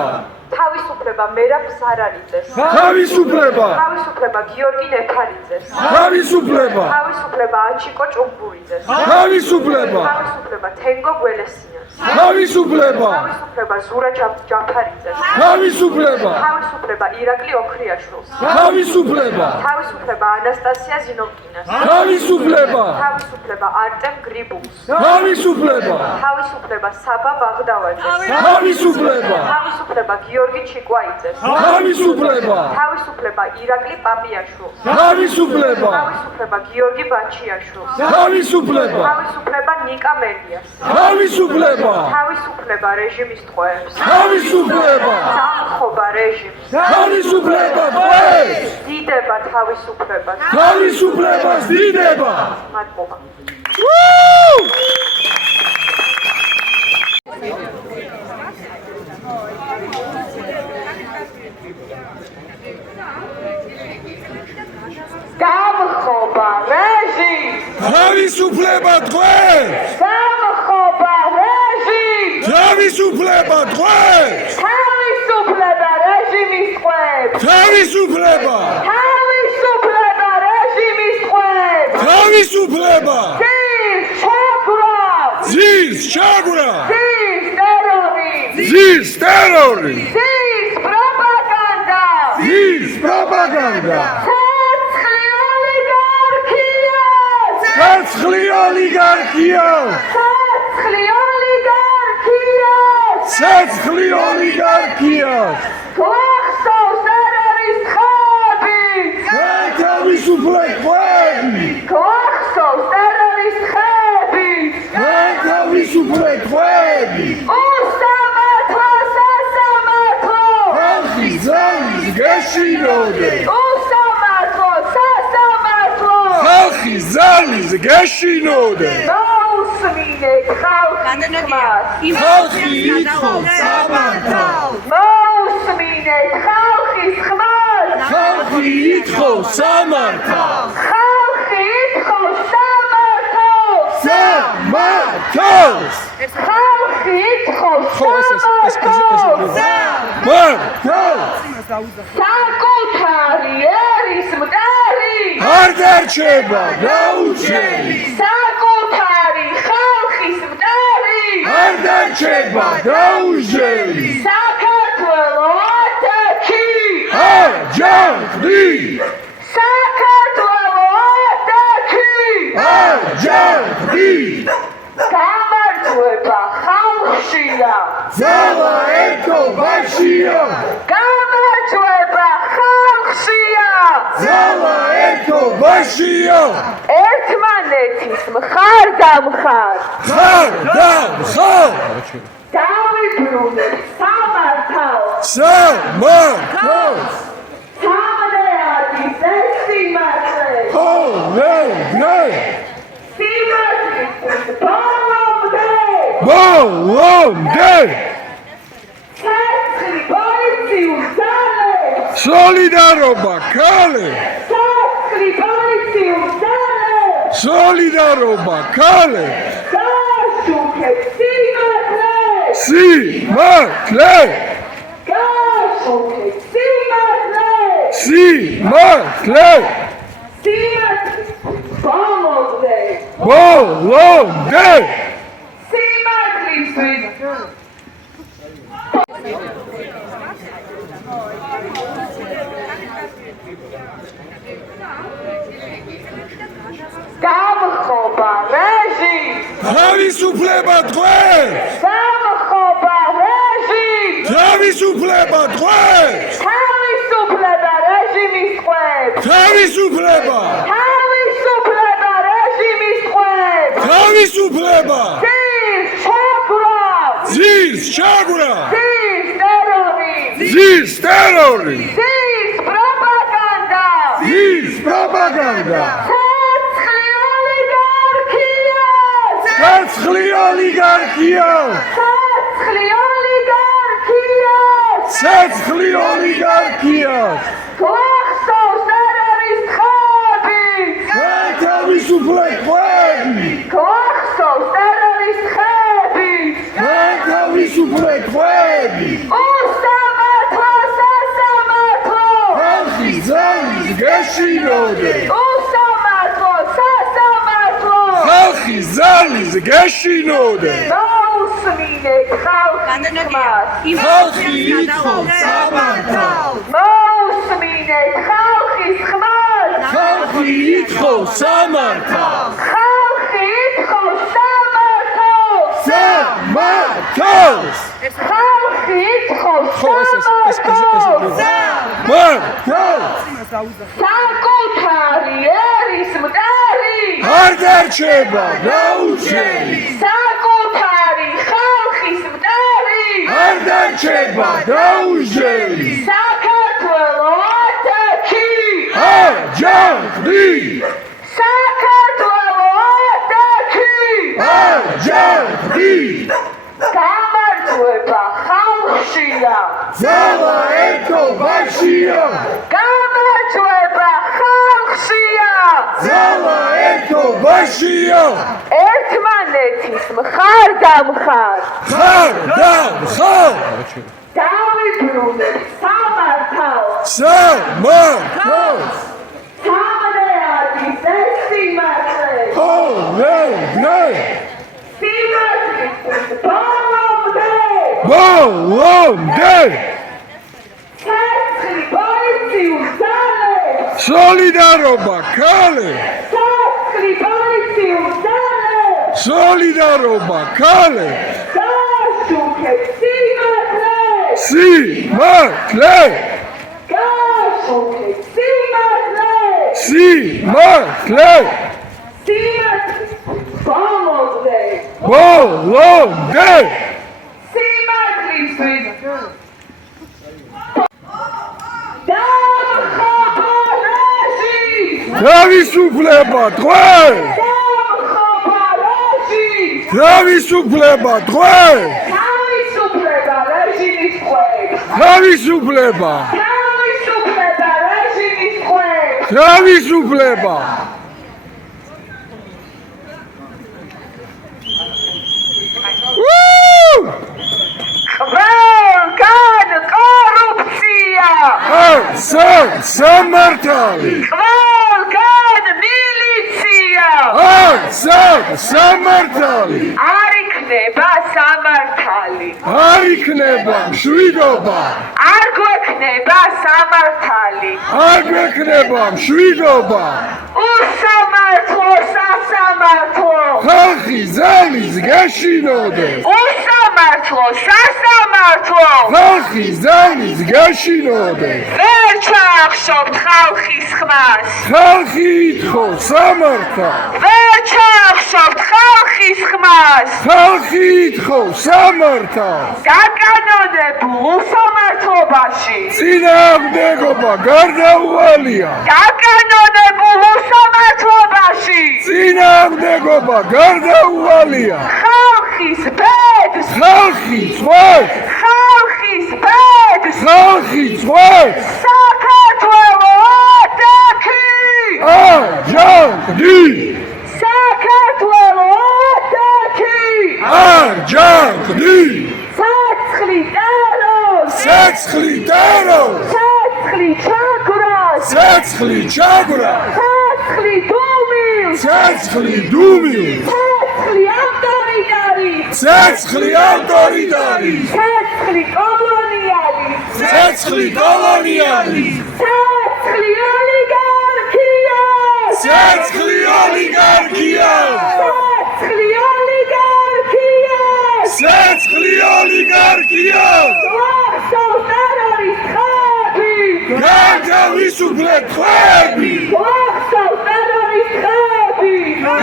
თავისუფლება მერაბ ზარალიძეს, თავისუფლება! თავისუფლება გიორგი ნეფარიძეს, თავისუფლება! თავისუფლება აჩიკო ჭუმბურიძეს, თავისუფლება! თავისუფლება თენგო გველესიანს, თავისუფლება! თავისუფლება ზურა ჯაფარიძეს, თავისუფლება! თავისუფლება ირაკლი ოქრიაშვილს, თავისუფლება! თავისუფლება ანასტასია ზინოვკინას, თავისუფლება! თავისუფლება არტემ გრიბულს, თავისუფლება! თავისუფლება საბა ბაღდავაძეს, თავისუფლება! თავისუფლება გიორგი ჩიკვაიძეს, თავისუფლება! თავისუფლება ირაკლი პაპიაშვილს, თავისუფლება! თავისუფლება გიორგი ბაჩიაშვილს, თავისუფლება! თავისუფლება ნიკა მელიას, თავისუფლება! თავისუფლება რეჟიმის ტყვეებს, თავისუფლება! სამხობა რეჟიმს, თავისუფლება დღეს! დიდება თავისუფლებას, თავისუფლებას დიდება! მადლობა. გამხობა რეჟიმს, თავისუფლება დღეს! გამხობა რეჟიმს, თავისუფლება დღეს! თავისუფლება რეჟიმის ტყვეებს, თავისუფლება! თავისუფლება რეჟიმის ტყვეებს, თავისუფლება! ცის ჩაგვრა ზის ჩაგვრა ზის ტერორი ზის ტერორი ზის პროპაგანდა ზის პროპაგანდა ცეცხლი ოლიგარქია ცეცხლი ოლიგარქია გახსოვს ტერორისტები თავისუფლები გახსოვს ტერორისტები თავისუფლები უსამართლო სასამართლო ხალხის ძალის გეშინოდე უსამართლო სასამართლო ხალხის ძალის გეშინოდე მოусმინეთ ხალხის ხმას ხალხი ითხოვს სამართალს მოусმინეთ ხალხის ხმას ხალხი ითხოვს სამართალს ხალხი ითხოვს სამართალს სამართალს ხალხი ითხოვს სამართალს საკუთარი ერის მტერი არ დარჩება გაუჩენი საკუთარი ხალხის მტერი არ დარჩება გაუჩენი საქართველო ათექი აჯანყდი საქართველო ათექი აჯანყდი გამარჯვება ხალხშია ძალა ერთობაშია გამარჯვება ხალხშია ძალა ერთობაშია ერთმანეთის მხარ დამხარ ხარ და ხარ დავიბრუნებ სამართალს სამართალს სამრეალის ეს სიმართლე ხოლმე სიმართლის ბოლომდე ბოლომდე ცეცხლი პოლიციურ ძალებს სოლიდარობა ქალე ცეცხლი პოლიციურ ძალებს სოლიდარობა ქალე გააშუქებ სიმართლე სიმართლე გააშუქებ სიმართლე სიმართლე სიმართლის ბოლომდე ბოლომდე სიმართლისთვის გამხობა რეჟიმს თავისუფლება დღეს გამხობა რეჟიმს თავისუფლება დღეს თავისუფლება რეჟიმის ყვებს თავისუფლება თავისუფლება რეჟიმის ყვებს თავისუფლება ზის ჩაგვრა ზის ჩაგვრა ზის ტერორი ზის ტერორი ზის პროპაგანდა ზის პროპაგანდა ცეცხლი ოლიგარქია ცეცხლი ოლიგარქია ცეცხლი ოლიგარქია ცეცხლი ოლიგარქია გახსოვს ტერორისტები თავისუფლები გახსოვს ტერორისტები თავისუფლები უსამართლო სასამართლო ხალხის ძალის გეშინოდე უსამართლო სასამართლო ხალხის ძალის გეშინოდე მოусმინეთ ხალხის ხმას ხალხი ითხოვს სამართალს მოусმინეთ ხალხის ხმას ხალხი ითხოვს სამართალს ხალხი ითხოვს სამართალს სამართალს ხალხი ითხოვს სამართალს სამართალს საკუთარი ერის მტერი არ დარჩება გაუჩენი საკუთარი ხალხის მტერი არ დარჩება გაუჩენი საქართველო ათექი აჯანყდი საქართველო ათექი აჯანყდი გამარჯვება ხალხშია ძალა ერთობაშია გამარჯვება ხალხშია ძალა ერთობაშია ერთმანეთის მხარ დამხარ ხარ და ხარ დავიბრუნებ სამართალს სამართალს სამრეალის ეს სიმართლე ხოლმე სიმართლის ბოლომდე ცეცხლი პოლიციურ ძალებს სოლიდარობა ქალე ცეცხლი პოლიციურ ძალებს სოლიდარობა ქალე გაშუქეთ სიმართლე სიმართლე გაშუქეთ სიმართლე სიმართლე ბოლომდე ბოლომდე სიმართლისთვის დამხობარაში თავისუფლება დღე დამხობარაში თავისუფლება დღე თავისუფლება რეჟიმის ხვებს თავისუფლება თავისუფლება რეჟიმის ხვებს თავისუფლება ყველგან კორუფცია სამართალი ყველგან მილიცია სამართალი არ იქნება სამართალი არ იქნება მშვიდობა არ გვექნება სამართალი არ გვექნება მშვიდობა უსამართლო სასამართლო ხალხი ზალის გაშინოდეს უსამართლო სასამართლო ხალხი ზალის გაშინოდეს ვერ ჩახშობთ ხალხის ხმას ხალხი ითხოვს სამართალს ვერ ჩახშობთ ხალხის ხმას ხალხი ითხოვს სამართალს გაკანონებულ უსამართლობაში წინააღმდეგობა გარდაუვალია გაკანონებულ უსამართლობაში წინააღმდეგობა გარდაუვალია ხალხის ბედს ხალხი წვეთს ხალხის ბედს ხალხი წვეთს საქართველო ატაკი აჯანყდი საქართველო ატაკი აჯანყდი ცეცხლი ტერორს ცეცხლი ტერორს ცეცხლი ჩაგვრას ცეცხლი ჩაგვრას ცეცხლი დუმილს ცეცხლი დუმილს ცეცხლი ავტორიტარი ცეცხლი ავტორიტარი ცეცხლი კოლონიალი ცეცხლი კოლონიალი ცეცხლი ოლიგარქია ცეცხლი ოლიგარქია ცეცხლი ოლიგარქია ცეცხლი ოლიგარქია ვახსოვს ტერორისტები განთავისუფლეთ ხმები ვახსოვს ტერორისტები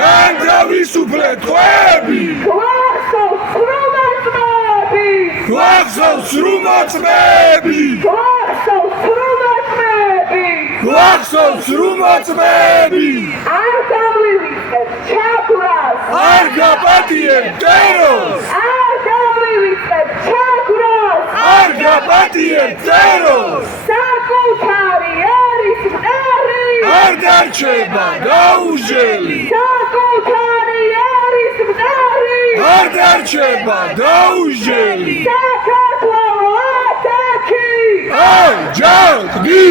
განთავისუფლეთ ხმები ვახსოვს სრუმაწმები გვახსოვს სრუმაწმები ვახსოვს სრუმაწმები გვახსოვს სრუმაწმები არ გამივიწყეთ ჩაგვრას არ გაპატიებ ტერორს არ გამივიწყეთ ჩაგვრას არ გაპატიებ ტერორს საკუთარი არის მყარი არ დარჩება დაუჟელი საკუთარი არის მყარი არ დარჩება დაუჟელი საქართველო ატაკი აჯანყდი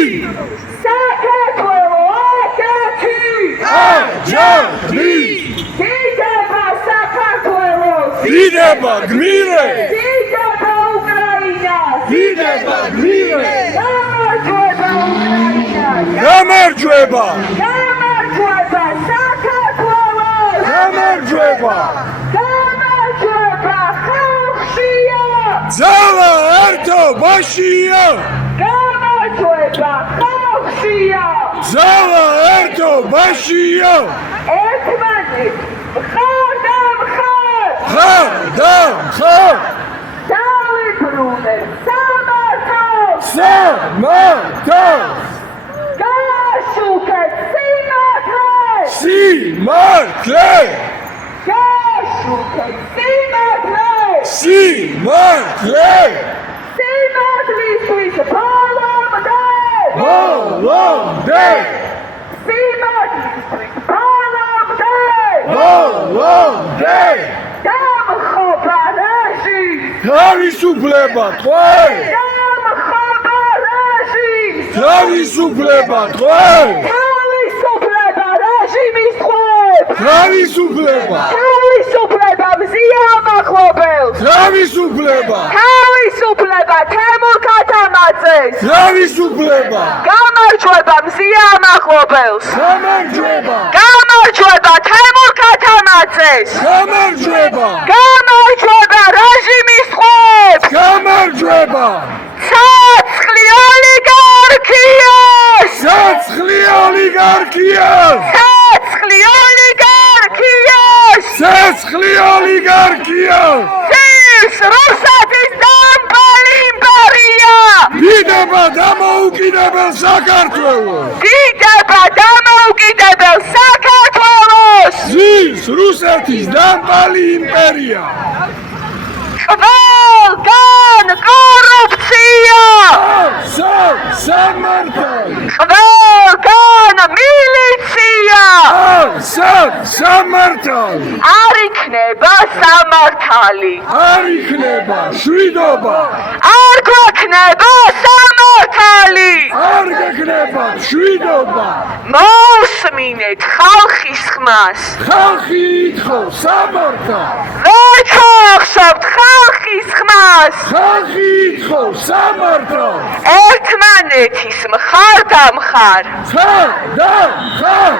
საქართველო ატაკი აჯანყდი დიდება საქართველოს დიდება გმირე დიდება უკრაინას დიდება გმირე გამარჯვება უკრაინას გამარჯვება გამარჯვება საქართველოს გამარჯვება გამარჯვება ხალხშია ძალა ერთობაშია გამარჯვება ხალხშია ძალა ერთობაშია ერთმანეთს მხარ ხარ დავიბრუნებ სამართალს სამართალს გაშუქეთ სიმართლეს სიმართლეს გაშუქეთ სიმართლეს სიმართლეს სიმართლისთვის ბოლომდე ბოლომდე სიმართლისთვის ბოლომდე ბოლომდე დამხობარაში თავისუფლება თქვენ დამხობარაში თავისუფლება თქვენ თავისუფლება რეჟიმის ხვებს თავისუფლება თავისუფლება მზიამა ამახობელს თავისუფლება თავისუფლება თემურ ქათამაძეს თავისუფლება გამარჯვება მზია ამახობელს გამარჯვება გამარჯვება თემურ ქათამაძეს გამარჯვება გამარჯვება რეჟიმის ხვებს გამარჯვება ცაცხლი ოლიგარქიას საცხლი ოლიგარქიას ცაცხლი ოლიგარქიას საცხლი ოლიგარქიას ძირს რუსეთის დამპალი იმპერია დიდება დამოუკიდებელ საქართველოს დიდება დამოუკიდებელ საქართველოს ზის რუსეთის დამპალი იმპერია ყველგან კორუფცია სამართალი ყველგან მილიცია სამართალი არ იქნება სამართალი არ იქნება შვიდობა არ გვექნება სამართალი არ გექნება შვიდობა მოусმინეთ ხალხის ხმას ხალხი ითხოვს სამართალს ვერ ჩახშობთ ხალხის ხმას ხალხი ითხოვს სამართალს ერთმანეთის მხარდამხარ ხარ და ხარ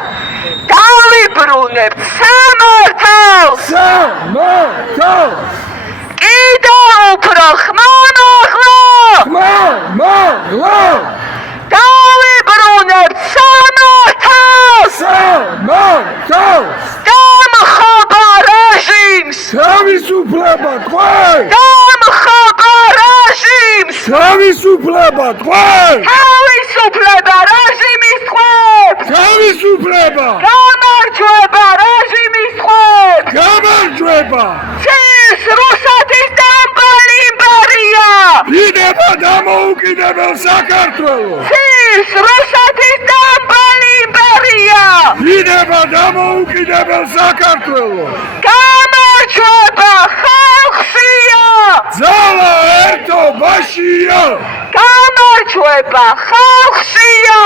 დავიბრუნებთ სამართალს სამართალს კიდევ უფრო ხმამაღლა მაღლა დავიბრუნებთ სამართალს სამართალს დამხობა რეჟიმს თავისუფლება თქვენ დამხობა რეჟიმს თავისუფლება თქვენ თავისუფლება რეჟიმის ხვებს თავისუფლება გამარჯვება რეჟიმის ხვებს გამარჯვება ძირს რუსეთის დამპალი იმპერია დიდება დამოუკიდებელ საქართველოს ძირს რუსეთის დამპალი იმპერია დიდება დამოუკიდებელ საქართველოს გამარჯვება ხალხშია ძალა ერთობაშია გამარჯვება ხალხშია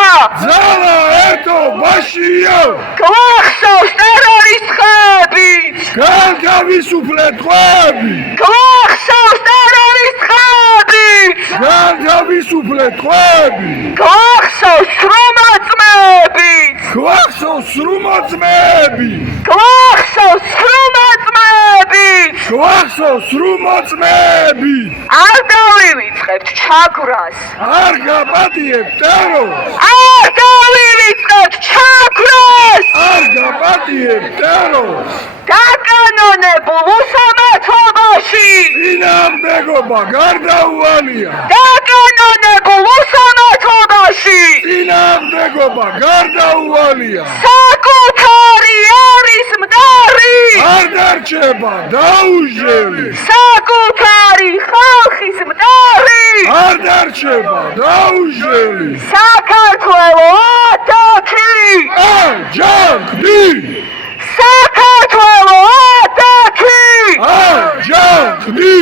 ძალა ერთობაშია გვახსოვს ტერორისტებიც განთავისუფლეთ ხვები გვახსოვს ტერორისტებიც განთავისუფლეთ ხვები გვახსოვს სრუმაწმებიც გვახსოვს სრუმოწმეები გვახსოვს სრუმაწმებიც გვახსოვს სრუმოწმეები არ დავივიწყებთ ჩაგვრას არ გაპატიებთ ტერორს არ დავივიწყებთ ჩაგვრას არ გაპატიებთ ტერორს დაკანონებულ უსამართლობაში წინააღმდეგობა გარდაუვალია დაკანონებულ უსამართლობაში წინააღმდეგობა გარდაუვალია საკუთარი არის მდარი არ დარჩება დაუჟელი საკუთარი ხალხის მდარი არ დარჩება დაუჟელი საქართველო ატაკი აჯანყდი საქართველო ატაკი აჯანყდი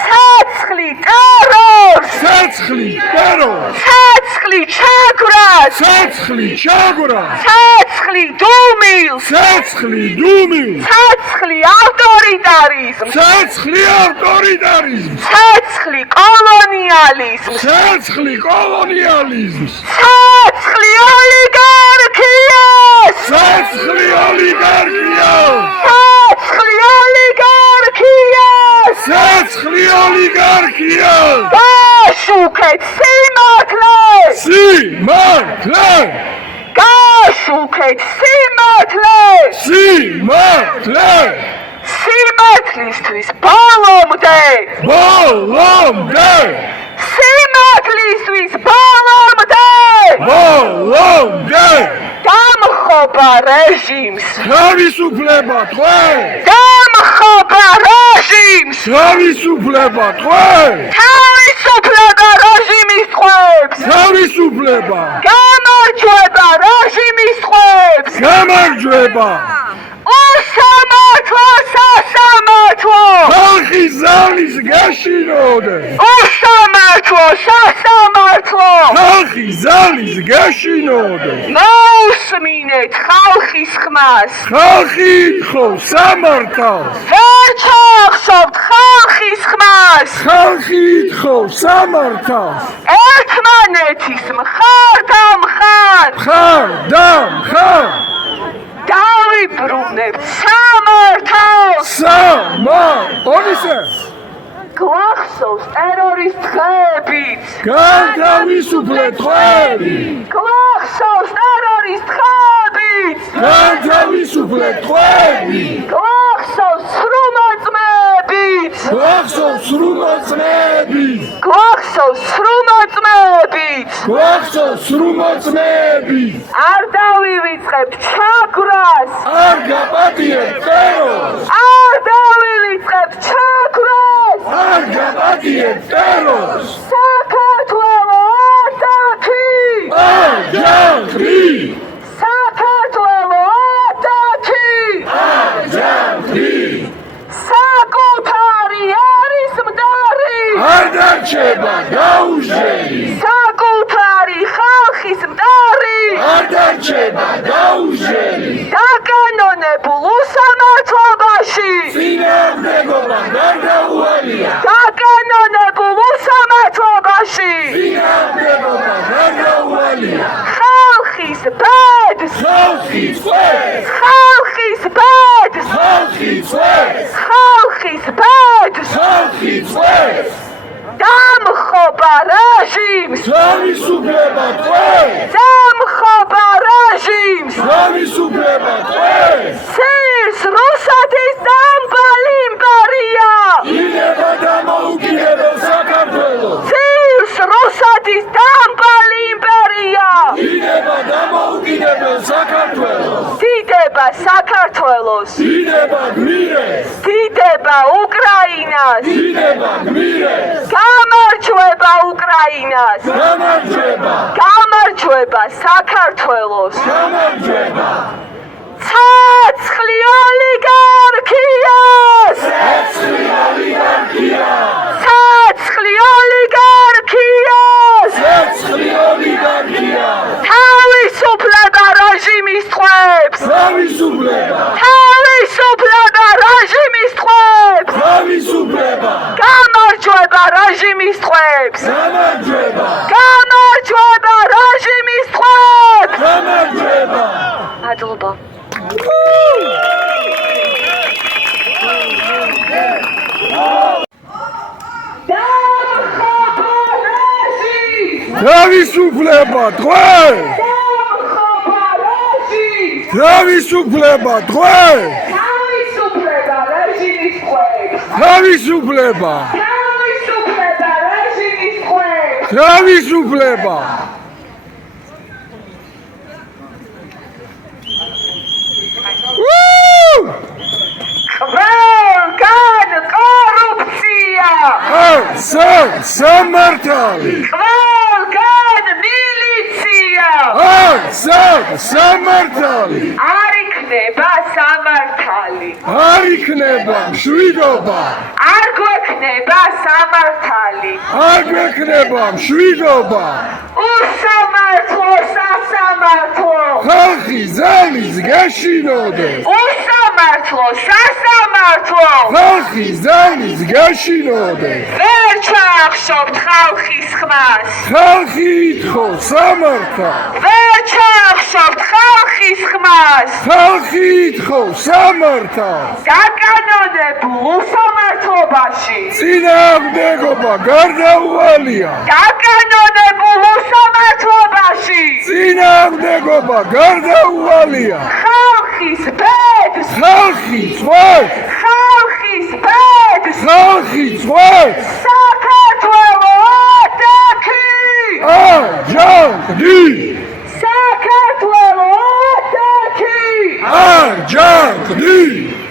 ცაცხლი ტერორს საცხლი ტერორს ცაცხლი ჩაგვრას საცხლი ჩაგვრას ცაცხლი დუმილს საცხლი დუმილს ცაცხლი ავტორიტარიზმს საცხლი ავტორიტარიზმს ცაცხლი კოლონიალიზმს საცხლი კოლონიალიზმს ცაცხლი ოლიგარქიას საცხლი ოლიგარქიას ცაცხლი ოლიგარქიას საცხლი ოლიგარქიას გაშუქეთ სიმართლე სიმართლე გაშუქეთ სიმართლე სიმართლე სიმართლისთვის ბოლომდე ბოლომდე სიმართლისთვის ბოლომდე ბოლომდე დამხობა რეჟიმს თავისუფლება თქვენ დამხობა რეჟიმს თავისუფლება თქვენ თავისუფლება რეჟიმის ხვებს თავისუფლება გამარჯვება რეჟიმის ხვებს გამარჯვება უსამართლო სასამართლო ხალხი ზალის გაშინოდნენ უსამართლო სასამართლო ხალხი ზალის გაშინოდნენ მოусმინეთ ხალხის ხმას ხალხი ითხოვს სამართალს ვერ გვახსოვთ ხალხის ხმას ხალხი ითხოვს სამართალს ერთმანეთის მხარ და მხარ მხარ და მხარ დავიბრუნებთ სამართალს ონისე გვახსოვს ტერორის დღეებიც განთავისუფლეთ ხვები გვახსოვს ტერორის დღეებიც განთავისუფლეთ ხვები გვახსოვს სრუმაწმეებიც გვახსოვს სრუმაწმეები გვახსოვს სრუმაწმეებიც გვახსოვს სრუმაწმეები არ დავივიწყებთ ჩაგვრას არ გაპატიეთ ტერორს არ დავივიწყებთ ჩაგვრას არ გაპატიეთ ტერორს საქართველო ატაკი აჯანყი საქართველო ატაკი აჯანყი საკუთარი არის მდარი არ დარჩება გაუჟელი საკუთარი ხალხის მდარი არ დარჩება გაუჟელი დაკანონებულ უსამართლობაში წინააღმდეგობა გარდაუვალია დაკანონებულ უსამართლობაში წინააღმდეგობა გარდაუვალია ხალხის ბედს ხალხი წვეს ხალხის ბედს ხალხი წვეს ხალხის ბედს ხალხი წვეს დამხობა რეჟიმს თავისუფლება წვეს დამხობა რეჟიმს თავისუფლება წვეს სირს რუსეთის დამბალი იმპერია ინება დამოუკიდებელ საქართველოს სირს რუსეთის დამბალი იმპერია ინება დამოუკიდებელ საქართველოს დიდება საქართველოს ინება გმირეს დიდება უკრაინას ინება გმირეს გამარჯვება უკრაინას გამარჯვება გამარჯვება საქართველოს გამარჯვება ცაცხვი ოლიგარქიას ცაცხვი ოლიგარქიას ცაცხვი ოლიგარქიას ცაცხვი ოლიგარქიას თავისუფლება რეჟიმის ტყვეებს თავისუფლება თავისუფლება რეჟიმის ტყვეებს თავისუფლება გამარჯვება რეჟიმის ტყვეებს გამარჯვება გამარჯვება რეჟიმის ტყვეებს გამარჯვება მადლობა თავისუფლება დღეს თავისუფლება დღეს თავისუფლება რეჟიმის ტყვეებს თავისუფლება თავისუფლება რეჟიმის ტყვეებს თავისუფლება ყველგან კორუფცია სამართალი ყველგან მილიცია სამართალი არ იქნება სამართალი არ იქნება მშვიდობა არ გვექნება სამართალი არ გვექნება მშვიდობა უსამართლო სასამართლო ხალხი ზალის გაშინოდეს უსამართლო სასამართლო ხალხი ზალის გაშინოდეს ვერ ჩაახშობთ ხალხის ხმას ხალხი ითხოვს სამართალს ვერ ჩაახშობთ ხალხის ხმას ხალხი ითხოვს სამართალს დაკანონებულ უსამართლობაში წინააღმდეგობა გარდაუვალია დაკანონებულ უსამართლობაში წინააღმდეგობა გარდაუვალია ხალხის ბედს ხალხი წვეს ხალხის ბედს ხალხი წვეს საქართველო ატაკი აჯანყი საქართველო ატაკი აჯანყი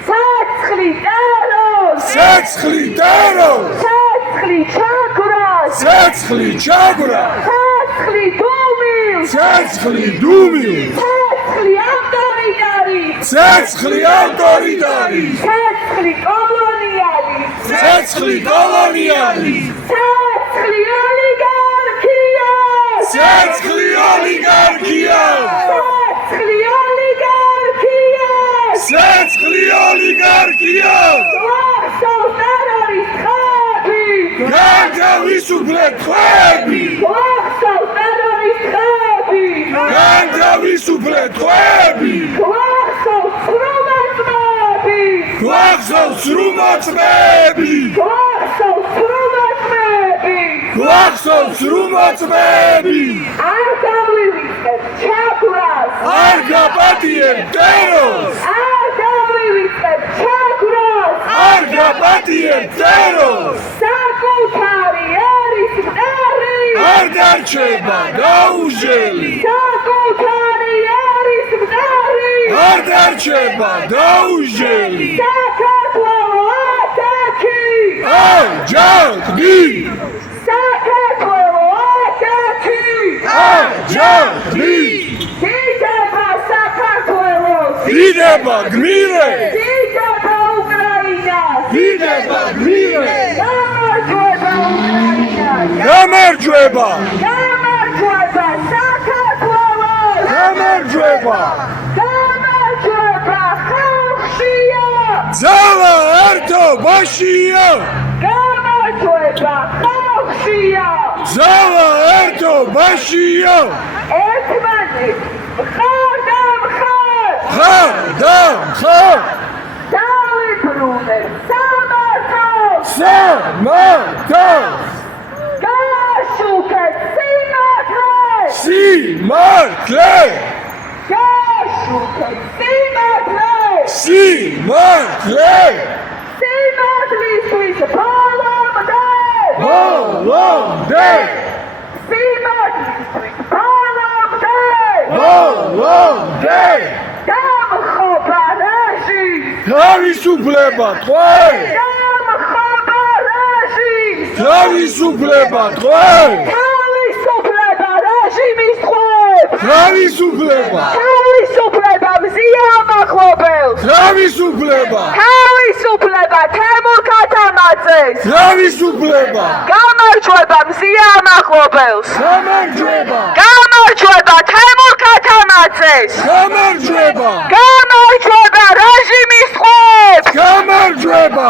ცაცხვი ტერორს ცეცხლი ტერორს ცაცხვი ჩაგვრას ცეცხლი ჩაგვრას ცაცხვი დუმილს ცეცხლი დუმილს ცაცხვი ავტორიტარი ცეცხლი ავტორიტარი ცაცხვი კოლონიალი ცეცხლი კოლონიალი ცაცხვი ოლიგარქია ცეცხლი ოლიგარქია ცაცხვი ოლიგარქია ცეცხლი ოლიგარქია გვახსოვს ტერორისტები განთავისუფლეთ ტყვეები გვახსოვს ტერორისტები განთავისუფლეთ ტყვეები გვახსოვს სრომაწმები გვახსოვს სრუმოწმეები გვახსოვს სრომაწმები გვახსოვს სრუმოწმეები არ გამივიწყეთ ჩაგვას არ გაპატიებ ტერორს არ გამივიწყეთ ჩაგვას არ გაპატიებ ტერორს საკუთარი არის მყარი არ დარჩება დაუჟელი საკუთარი არის მყარი არ დარჩება დაუჟელი საქართველო ათაკი აჯანყდი საქართველო ათაკი აჯანყდი დიდება საქართველოს დიდება გმირე დიდება უკრაინას დიდება გმირე გამარჯვება უკრაინას გამარჯვება გამარჯვება საქართველოს გამარჯვება გამარჯვება ხალხშია ძალა ერთობაშია გამარჯვება ხალხშია ძალა ერთობაშია ერთმანეთს მხარ და მხარ ხარ და ხარ დავიბრუნებ სამართალს სამართალს გაშუქეთ სიმართლეს სიმართლე გაშუქეთ სიმართლეს სიმართლე სიმართლისთვის ბოლომდე ბოლომდე სიმართლისთვის ბოლომდე ბოლომდე დამხობა რეჟიმს თავისუფლება ტყვე დამხობა რეჟიმს თავისუფლება ტყვე თავისუფლება რეჟიმის ტყვეებს თავისუფლება თავისუფლება მზია მახლობელს თავისუფლება თავისუფლება თემურ ქათამაძეს თავისუფლება გამარჯვება მზია მახლობელს გამარჯვება გამარჯვება თემურ ქათამაძეს გამარჯვება გამარჯვება რეჟიმის ტყვეებს გამარჯვება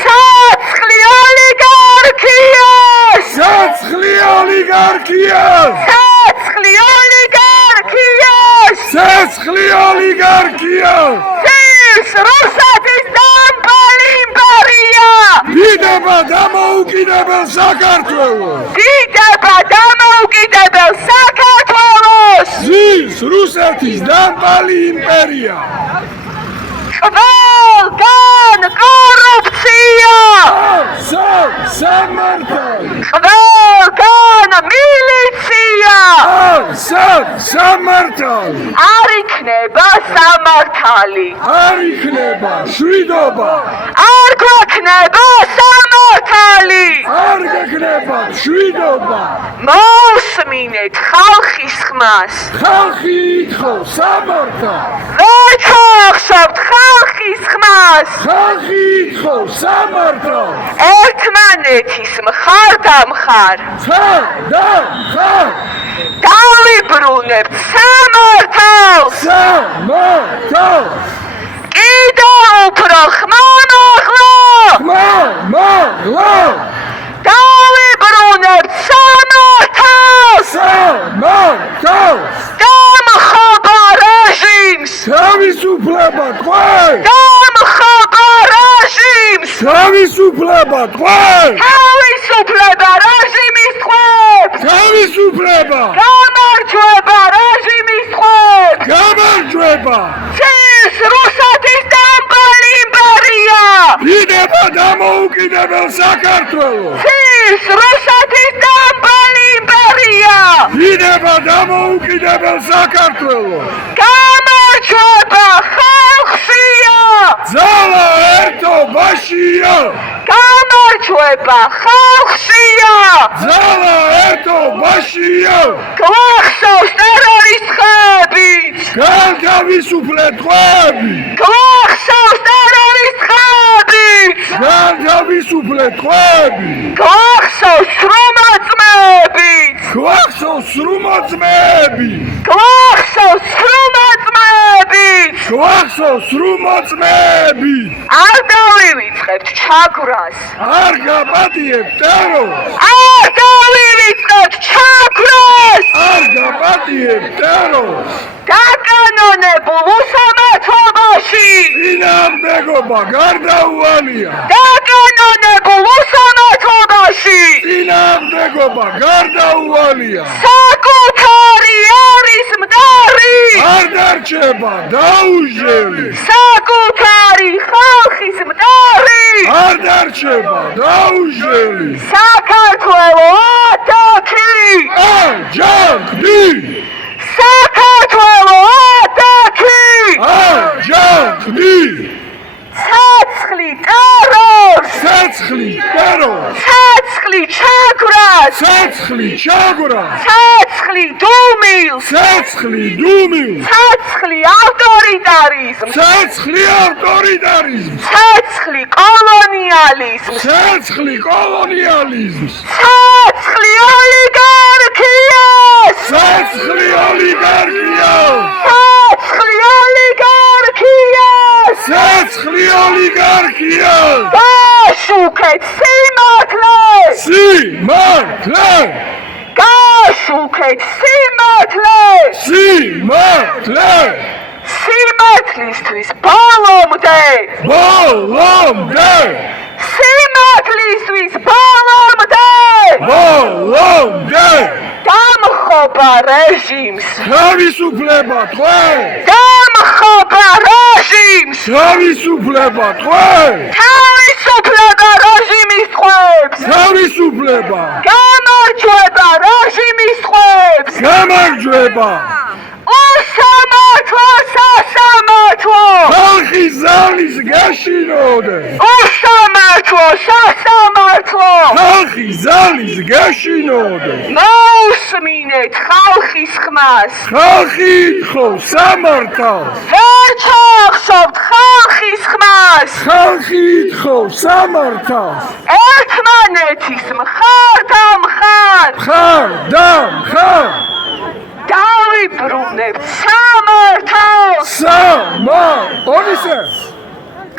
ცოცხლი ოლიგარქიას ცეცხლი ოლიგარქიას ცოცხლი ოლიგარქიას ცეცხლი ოლიგარქიას ცის რუსეთის დამპალი იმპერია დიდება დამოუკიდებელ საქართველოს დიდება დამოუკიდებელ საქართველოს ზის რუსეთის დამპალი იმპერია ყველგან კორუფცია სამართალი ყველგან მილიცია სამართალი არ იქნება სამართალი არ იქნება შვიდობა არ გვექნება სამართალი არ გექნება შვიდობა მოსმინეთ ხალხის ხმას ხალხი ითხოვს სამართალს ვეჩახშობთ ხალხის ხმას ხალხი ითხოვს სამართალს ერთმანეთის მხარ და მხარ ხარ და ხარ დავიბრუნებთ სამართალს სამართალს კიდევ უფრო ხმამაღლა მაღლა დავიბრუნებთ სამართალს სამართალს დამხობა რეჟიმს თავისუფლება ტყვე დამხობა რეჟიმს თავისუფლება ტყვე თავისუფლება რეჟიმის ტყვეებს თავისუფლება გამარჯვება რეჟიმის ტყვეებს გამარჯვება ცის რუსეთის დამპალი იმპერია დიდება დამოუკიდებელ საქართველოს ცის რუსეთის დამპალი იმპერია დიდება დამოუკიდებელ საქართველოს გამარჯვება ხალხშია ძალა ერთობაშია გამარჯვება ხალხშია ძალა ერთობაშია გვახსოვს ტერორისტები განთავისუფლეთ ტყვეები გვახსოვს ტერორისტები განთავისუფლეთ ტყვეები გვახსოვს სრომაწმეები გვახსოვს სრუმოწმეები გვახსოვს სრომაწმეები გვახსოვს რუმოწმეები არ დავივიწყებთ ჩაგვრას არ გაპატიებთ ტერორს არ დავივიწყებთ ჩაგვრას არ გაპატიებთ ტერორს დაკანონებულ უსამართლობაში წინააღმდეგობა გარდაუვალია დაკანონებულ უსამართლობაში წინააღმდეგობა გარდაუვალია საკუთარი არის მდარი არ დარჩება დაუჟელი საკუთარი ხალხის მდარი არ დარჩება დაუჟელი საქართველო ატაკი აჯანყდი საქართველო ატაკი აჯანყდი ცეცხლი ტერორს ცეცხლი ტერორს ცეცხლი ჩაგვრას ცეცხლი ჩაგვრას ცეცხლი დუმილს ცეცხლი დუმილს ცეცხლი ავტორიტარიზმს ცეცხლი ავტორიტარიზმს ცეცხლი კოლონიალიზმს ცეცხლი კოლონიალიზმს ცეცხლი ოლიგარქიას ცეცხლი ოლიგარქიას ცეცხლი ოლიგარქიას ცეცხლი ოლიგარქიას გაშუქეთ სიმართლე სიმართლე გაშუქეთ სიმართლე სიმართლე სიმართლისთვის ბოლომდე ბოლომდე სიმართლისთვის ბოლომდე ბოლომდე დამხობა რეჟიმს თავისუფლება თქვენ დამხობა რეჟიმს თავისუფლება თქვენ თავისუფლება რეჟიმის ხვებს თავისუფლება გამარჯვება რეჟიმის ხვებს გამარჯვება უსამართლო სასამართლო ხალხის ზალის გაშინოდნენ უსამართლო სასამართლო ხალხის ზალის გაშინოდნენ მოусმინეთ ხალხის ხმას ხალხი ითხოვს სამართალს ვერ ჩახსოვთ ხალხის ხმას ხალხი ითხოვს სამართალს ერთმანეთის მხარ და მხარ ხარ და ხარ დავიბრუნებთ სამართალს ონისე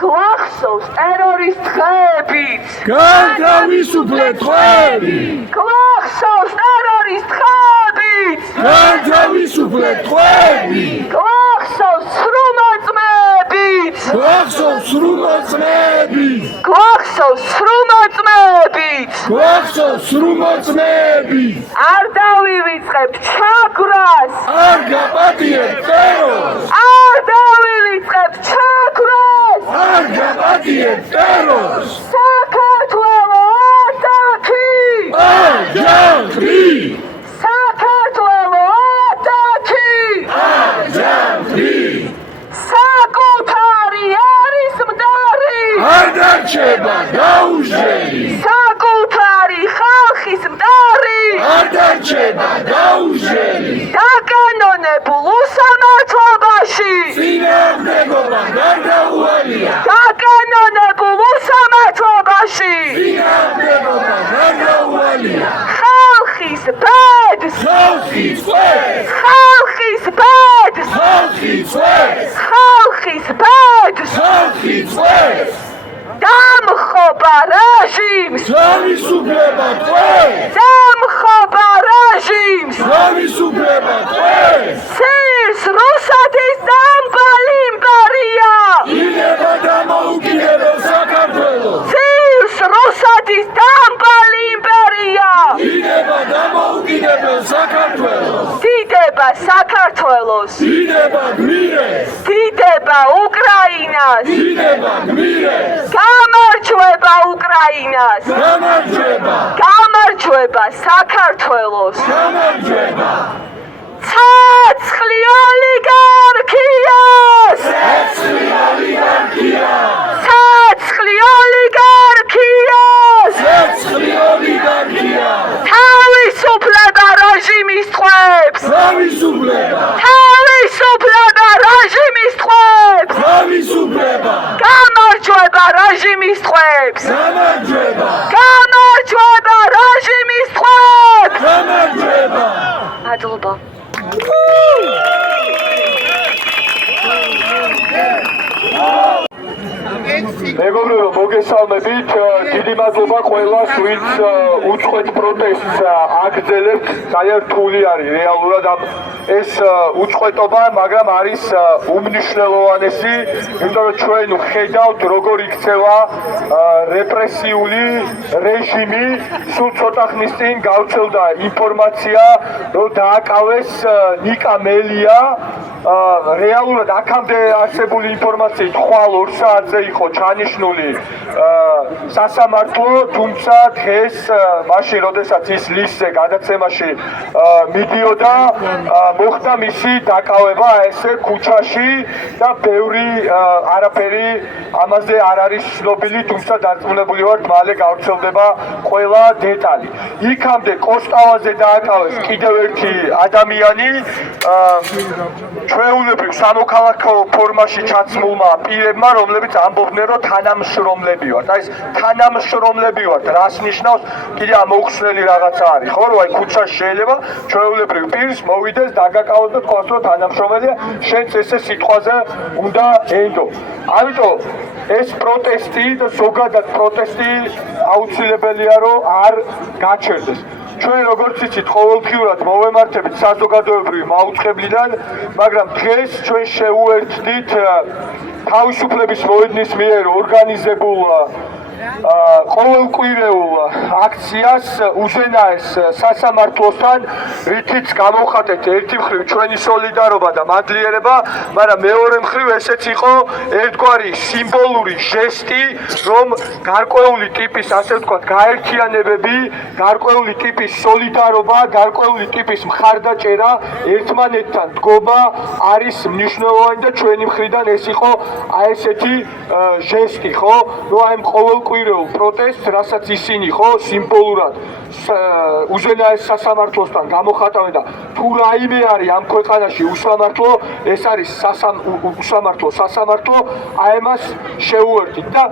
გვახსოვს ტერორის დღეებიც განთავისუფლეთ თქვენი გვახსოვს ტერორის დღეებიც განთავისუფლეთ თქვენი გვახსოვს სრულმოწმეებიც გვახსოვს სრულმოწმეები გვახსოვს სრულმოწმეებიც გვახსოვს სრულმოწმეები არ დავივიწყებთ ჩაგვრას არ გაპატიებთ ტერორს არ დავივიწყებთ ჩაგვრას არ გაპატიებთ ტერორს საქართველო ატაკი აჯანყდი საქართველო ატაკი აჯანყდი საკუთარი არის მდარი არ დარჩება დაუჟელი საკუთარი ხალხის მდარი არ დარჩება დაუჟელი დაკანონებულ უსამართლობაში წინააღმდეგობა გარდაუვალია დაკანონებულ უსამართლობაში წინააღმდეგობა გარდაუვალია ხალხის ბედს ხალხი წვეს ხალხის ბედს ხალხი წვეს ხალხის ბედს ხალხი წვეს დამხობა რეჟიმს თავისუფლება თქვენ დამხობა რეჟიმს თავისუფლება თქვენ ცირს რუსეთის დამბალი იმპერია იდება დამოუკიდებელ საქართველოს ცირს რუსეთის დამბალი იმპერია იდება დამოუკიდებელ საქართველოს დიდება საქართველოს იდება გმირეს დიდება უკრაინას იდება გმირეს გამარჯვება უკრაინას გამარჯვება გამარჯვება საქართველოს გამარჯვება ცეცხლი ოლიგარქიას ცეცხლი ოლიგარქიას ცეცხლი ოლიგარქიას ცეცხლი ოლიგარქიას თავისუფლება რეჟიმის ტყვეებს თავისუფლება თავისუფლება რეჟიმის ტყვეებს თავისუფლება გამარჯვება რეჟიმის ტყვეებს გამარჯვება გამარჯვება რეჟიმის ტყვეებს გამარჯვება მადლობა მეგობრებო, მოგესალმებით. დიდი მადლობა ყველას, ვინც უწყვეტ პროტესტს აგრძელებთ. ძალიან რთული არის რეალურად ეს უწყვეტობა, მაგრამ არის უმნიშვნელოვანესი, იმიტომ რომ ჩვენ ვხედავთ, როგორ იქცევა რეპრესიული რეჟიმი. სულ ცოტა ხნის წინ გავრცელდა ინფორმაცია, რომ დააკავეს ნიკა მელია. რეალურად აქამდე არსებული ინფორმაციით ხვალ 2 საათზე იყო ჩანიშნული სასამართლო, თუმცა დღეს მაშინ, როდესაც ის ლისტზე გადაცემაში მიდიოდა, მოხდა მისი დაკავება ესე ქუჩაში და ბევრი არაფერი ამაზე არ არის ცნობილი, თუმცა დარწმუნებული ვართ, მალე გავრცელდება ყველა დეტალი. იქამდე კოსტავაზე დააკავეს კიდევ ერთი ადამიანი, ჩვეულებრივ სამოქალაქო ფორმაში ჩაცმულმა პირებმა, რომლებიც ამბობდნენ, რომ თანამშრომლები ვართ. აი ეს თანამშრომლები ვართ, რას ნიშნავს? კიდე ამოუხსნელი რაღაცა არის, ხო? რომ აი ქუჩაში შეიძლება ჩვეულებრივ პირს მოვიდეს, დაგაკავოს და თქვას, რომ თანამშრომელია, შენც ესე სიტყვაზე უნდა ენდო. ამიტომ ეს პროტესტი და ზოგადად პროტესტი აუცილებელია, რომ არ გაჩერდეს. ჩვენ როგორც იცით, ყოველდღიურად მოვემართებით საზოგადოებრივი მაუწყებლიდან, მაგრამ დღეს ჩვენ შევუერთდით თავისუფლების მოედნის მიერ ორგანიზებულ ყოველკვირეულ აქციას უზენაეს სასამართლოსთან, რითიც გამოვხატეთ ერთი მხრივ ჩვენი სოლიდარობა და მადლიერება, მაგრამ მეორე მხრივ ესეც იყო ერთგვარი სიმბოლური ჟესტი, რომ გარკვეული ტიპის, ასე ვთქვათ, გაერთიანებები, გარკვეული ტიპის სოლიდარობა, გარკვეული ტიპის მხარდაჭერა, ერთმანეთთან დგომა არის მნიშვნელოვანი და ჩვენი მხრიდან ეს იყო აი ესეთი ჟესტი, ხო? რომ აი ყოველკვირეულ პროტესტს, რასაც ისინი ხო სიმბოლურად უზენაეს სასამართლოსთან გამოხატავენ და თუ რაიმე არის ამ ქვეყანაში უსამართლო, ეს არის სასამართლო, აი ამას შევუერთდით და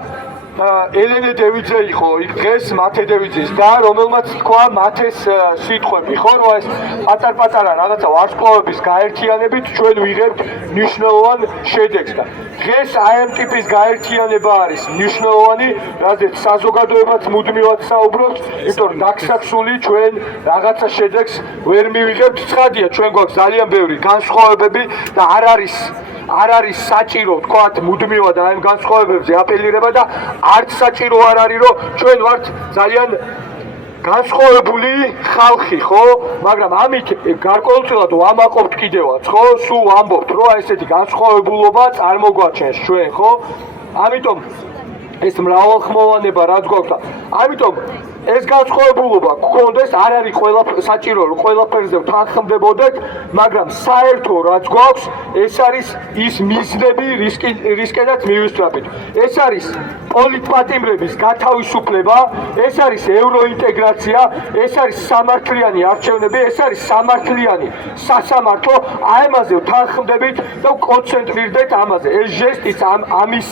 ელენე დევიძე იყო იქ დღეს, მათე დევიძის და რომელმაც თქვა მათეს სიტყვები, ხო, რომ ეს პატარ-პატარა რაღაცა ვარსკვლავების გაერთიანებით ჩვენ ვიღებთ მნიშვნელოვან შედეგს და დღეს აი ამ ტიპის გაერთიანება არის მნიშვნელოვანი, რადგან საზოგადოებაც მუდმივად საუბრობს, იმიტომ რომ დაგსაქსული ჩვენ რაღაცა შედეგს ვერ მივიღებთ. ცხადია, ჩვენ გვაქვს ძალიან ბევრი განსხვავებები და არ არის საჭირო თქვათ მუდმივად აი ამ განსხვავებებზე აპელირება და არც საჭირო არ არის, რომ ჩვენ ვართ ძალიან განსხვავებული ხალხი, ხო? მაგრამ ამით გარკვეულწილად ვამაყობთ კიდევაც, ხო? სულ ვამბობთ, რომ აი ესეთი განსხვავებულობა წარმოგვაჩენს ჩვენ, ხო? ამიტომ ეს მრავალხმოვანება რაც გვაქვს და ამიტომ ეს განსხვავებულობა გქონდეს, არ არის საჭირო რომ ყველაფერზე ვთანხმდებოდეთ, მაგრამ საერთო რაც გვაქვს, ეს არის ის მიზნები, რისკენაც მივისწრაფით. ეს არის პოლიტპატიმრების გათავისუფლება, ეს არის ევროინტეგრაცია, ეს არის სამართლიანი არჩევნები, ეს არის სამართლიანი სასამართლო, აი ამაზე ვთანხმდებით და ვკონცენტრირდეთ ამაზე. ეს ჟესტიც ამის,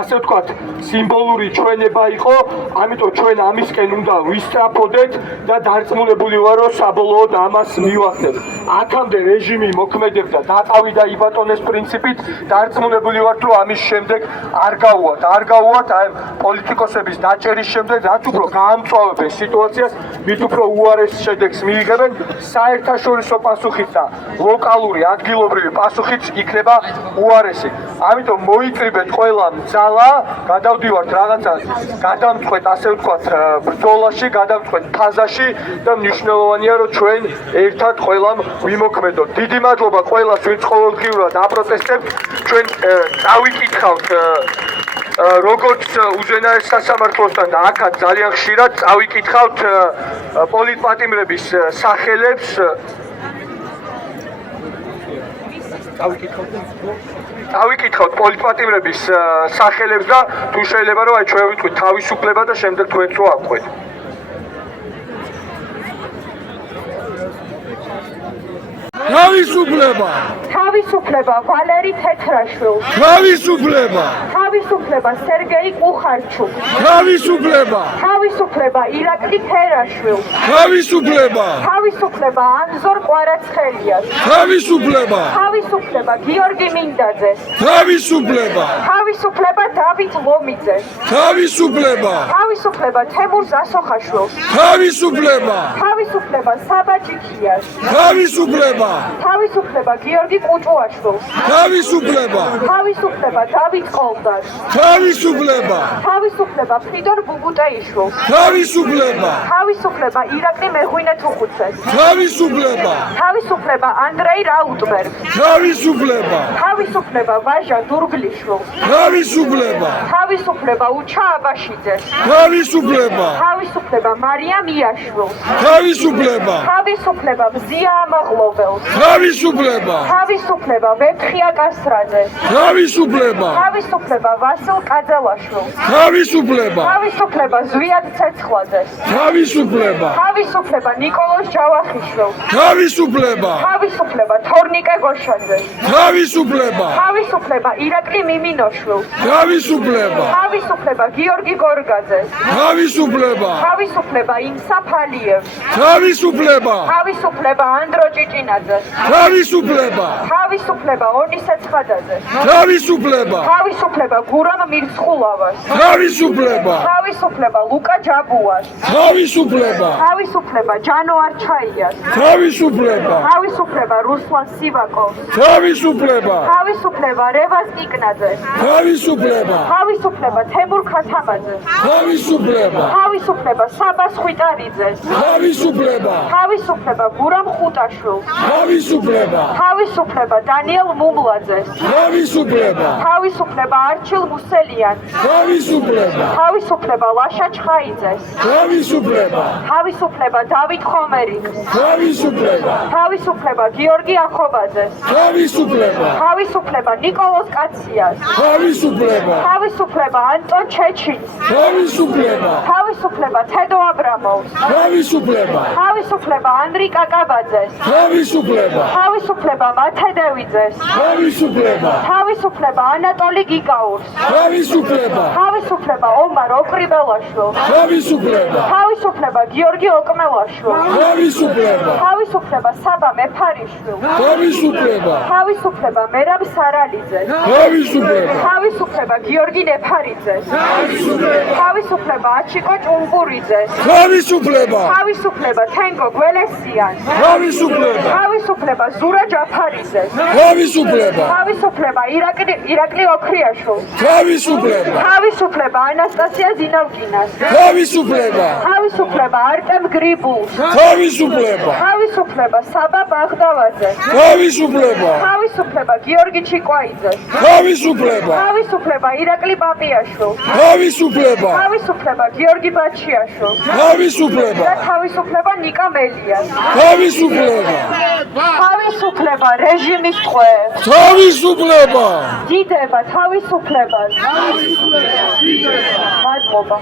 ასე ვთქვათ, სიმბოლური ჩვენება იყო, ამიტომ ჩვენ ამისკენ უნდა ვისწრაფოდეთ და დარწმუნებული ვარ, რომ საბოლოოდ ამას მივახდეთ. აქამდე რეჟიმი მოქმედებდა დაყავიდა იბატონეს პრინციპით, დარწმუნებული ვართ, რომ ამის შემდეგ არ გავუვათ აი პოლიტიკოსების დაჭერის შემდეგ, რაც უფრო გაამწვავებენ სიტუაციას, მით უფრო უარეს შედეგს მიიღებენ, საერთაშორისო პასუხით და ლოკალური, ადგილობრივი პასუხით იქნება უარესი. ამიტომ მოიკრიბეთ ყველა ძალა, გადავდივართ რაღაცა გადამწყვეტ, ასე ვთქვათ, ბრძოლაში, გადამწყვეტ ფაზაში და მნიშვნელოვანია, რომ ჩვენ ერთად ყველამ ვიმოქმედოთ. დიდი მადლობა ყველას, ვინც ყოველდღიურად აპროტესტებთ. ჩვენ წავიკითხავთ როგორც უზენაეს სასამართლოსთან და აქაც ძალიან ხშირად წავიკითხავთ პოლიტპატიმრების სახელებს. წავიკითხავთ პოლიტპატიმრების სახელებს და თუ შეიძლება რომ აი ჩვენ ვიტყვით თავისუფლება და შემდეგ თქვენც რო აკვეთ. თავისუფლება! თავისუფლება ვალერი თეთრაშვილს, თავისუფლება, თავისუფლება სერგეი კუხარჩუკს, თავისუფლება, თავისუფლება ირაკლი ფერაშვილს, თავისუფლება, თავისუფლება ანზორ კვარაცხელიას, თავისუფლება, თავისუფლება გიორგი მინდაძეს, თავისუფლება, თავისუფლება დავით ლომიძეს, თავისუფლება, თავისუფლება თემურ ზასოხაშვილს, თავისუფლება, თავისუფლება საბა ჭიქიას, თავისუფლება, თავისუფლება გიორგი კუჭუაშვილს, თავისუფლება, თავისუფლება დავით ყოლდას, თავისუფლება, თავისუფლება ფრიდონ ბუბუტეიშვილს, თავისუფლება, თავისუფლება ირაკლი მეღვინეთუხუცეს, თავისუფლება, თავისუფლება ანდრეი რაუტბერგს, თავისუფლება, თავისუფლება ვაჟა დურგლიშვილს, თავისუფლება, თავისუფლება უჩა აბაშიძეს, თავისუფლება, თავისუფლება მარიამ იაშვილს, თავისუფლება, თავისუფლება მზია ამაღლობელს, თავისუფლება, თავისუფლება ვეფხია კასრაძეს, თავისუფლება, თავისუფლება ვასილ კაძელაშვილს, თავისუფლება, თავისუფლება ზვიად ცეცხლაძეს, თავისუფლება, თავისუფლება ნიკოლოზ ჯავახიშვილს, თავისუფლება, თავისუფლება თორნიკე გოშაძეს, თავისუფლება, თავისუფლება ირაკლი მიმინოშვილს, თავისუფლება, თავისუფლება გიორგი გორგაძეს, თავისუფლება, თავისუფლება იმსა ფალიევს, თავისუფლება, თავისუფლება ანდრო ჭიჭინაძეს, თავისუფლება, თავისუფლება ონისე ცხადაძეს, თავისუფლება, თავისუფლება გურამ მირცხულავას, თავისუფლება, თავისუფლება ლუკა ჯაბუას, თავისუფლება, თავისუფლება ჯანო არჩაიას, თავისუფლება, თავისუფლება რუსლან სივაკოვს, თავისუფლება, თავისუფლება რევაზ კიკნაძეს, თავისუფლება, თავისუფლება თემურ ქათამაძეს, თავისუფლება, თავისუფლება საბას ხვიტარიძეს, თავისუფლება, თავისუფლება გურამ ხუტაშვილს, თავისუფლება, თავისუფლება დანიელ მუმლაძეს, თავისუფლება, თავისუფლება არჩილ მუსელიანს, თავისუფლება, თავისუფლება ლაშა ჩხაიძეს, თავისუფლება, თავისუფლება დავით ხომერიკს, თავისუფლება, თავისუფლება გიორგი ახობაძეს, თავისუფლება, თავისუფლება ნიკოლოზ კაციას, თავისუფლება, თავისუფლება ანტონ ჩეჩინს, თავისუფლება, თავისუფლება თედო აბრამოვს, თავისუფლება, თავისუფლება ანდრი კაკაბაძეს, თავისუფლება, თავისუფლება მათე დევიძეს, თავისუფლება, თავისუფლება ანატოლი გიგაურს, თავისუფლება, თავისუფლება ომარ ოქრიბელაშვილს, თავისუფლება, თავისუფლება გიორგი ოკმელაშვილს, თავისუფლება, თავისუფლება საბა მეფარიშვილს, თავისუფლება, თავისუფლება მერაბ სარალიძეს, თავისუფლება, თავისუფლება გიორგი ნეფარიძეს, თავისუფლება აჩიკო ჭუმბურიძეს, თავისუფლება, თავისუფლება თენგო გველესიანს, თავისუფლება, თავისუფლება ზურა ჯაფარიძეს, თავისუფლება, თავისუფლება ირაკლი ოქრიაშვილს, თავისუფლება, თავისუფლება ანასტასია ზინავკინას, თავისუფლება, თავისუფლება არტემ გრიბულს, თავისუფლება, თავისუფლება საბა ბაღდავაძეს, თავისუფლება, თავისუფლება გიორგი ჩიკვაიძეს, თავისუფლება, თავისუფლება ირაკლი პაპიაშვილს, თავისუფლება, თავისუფლება გიორგი ბაჩიაშვილს თავისუფლება, და თავისუფლება ნიკა მელიას, თავისუფლება, თავისუფლება რეჟიმის ტყვეებს, თავისუფლება. დიდება თავისუფლებას, მადლობა.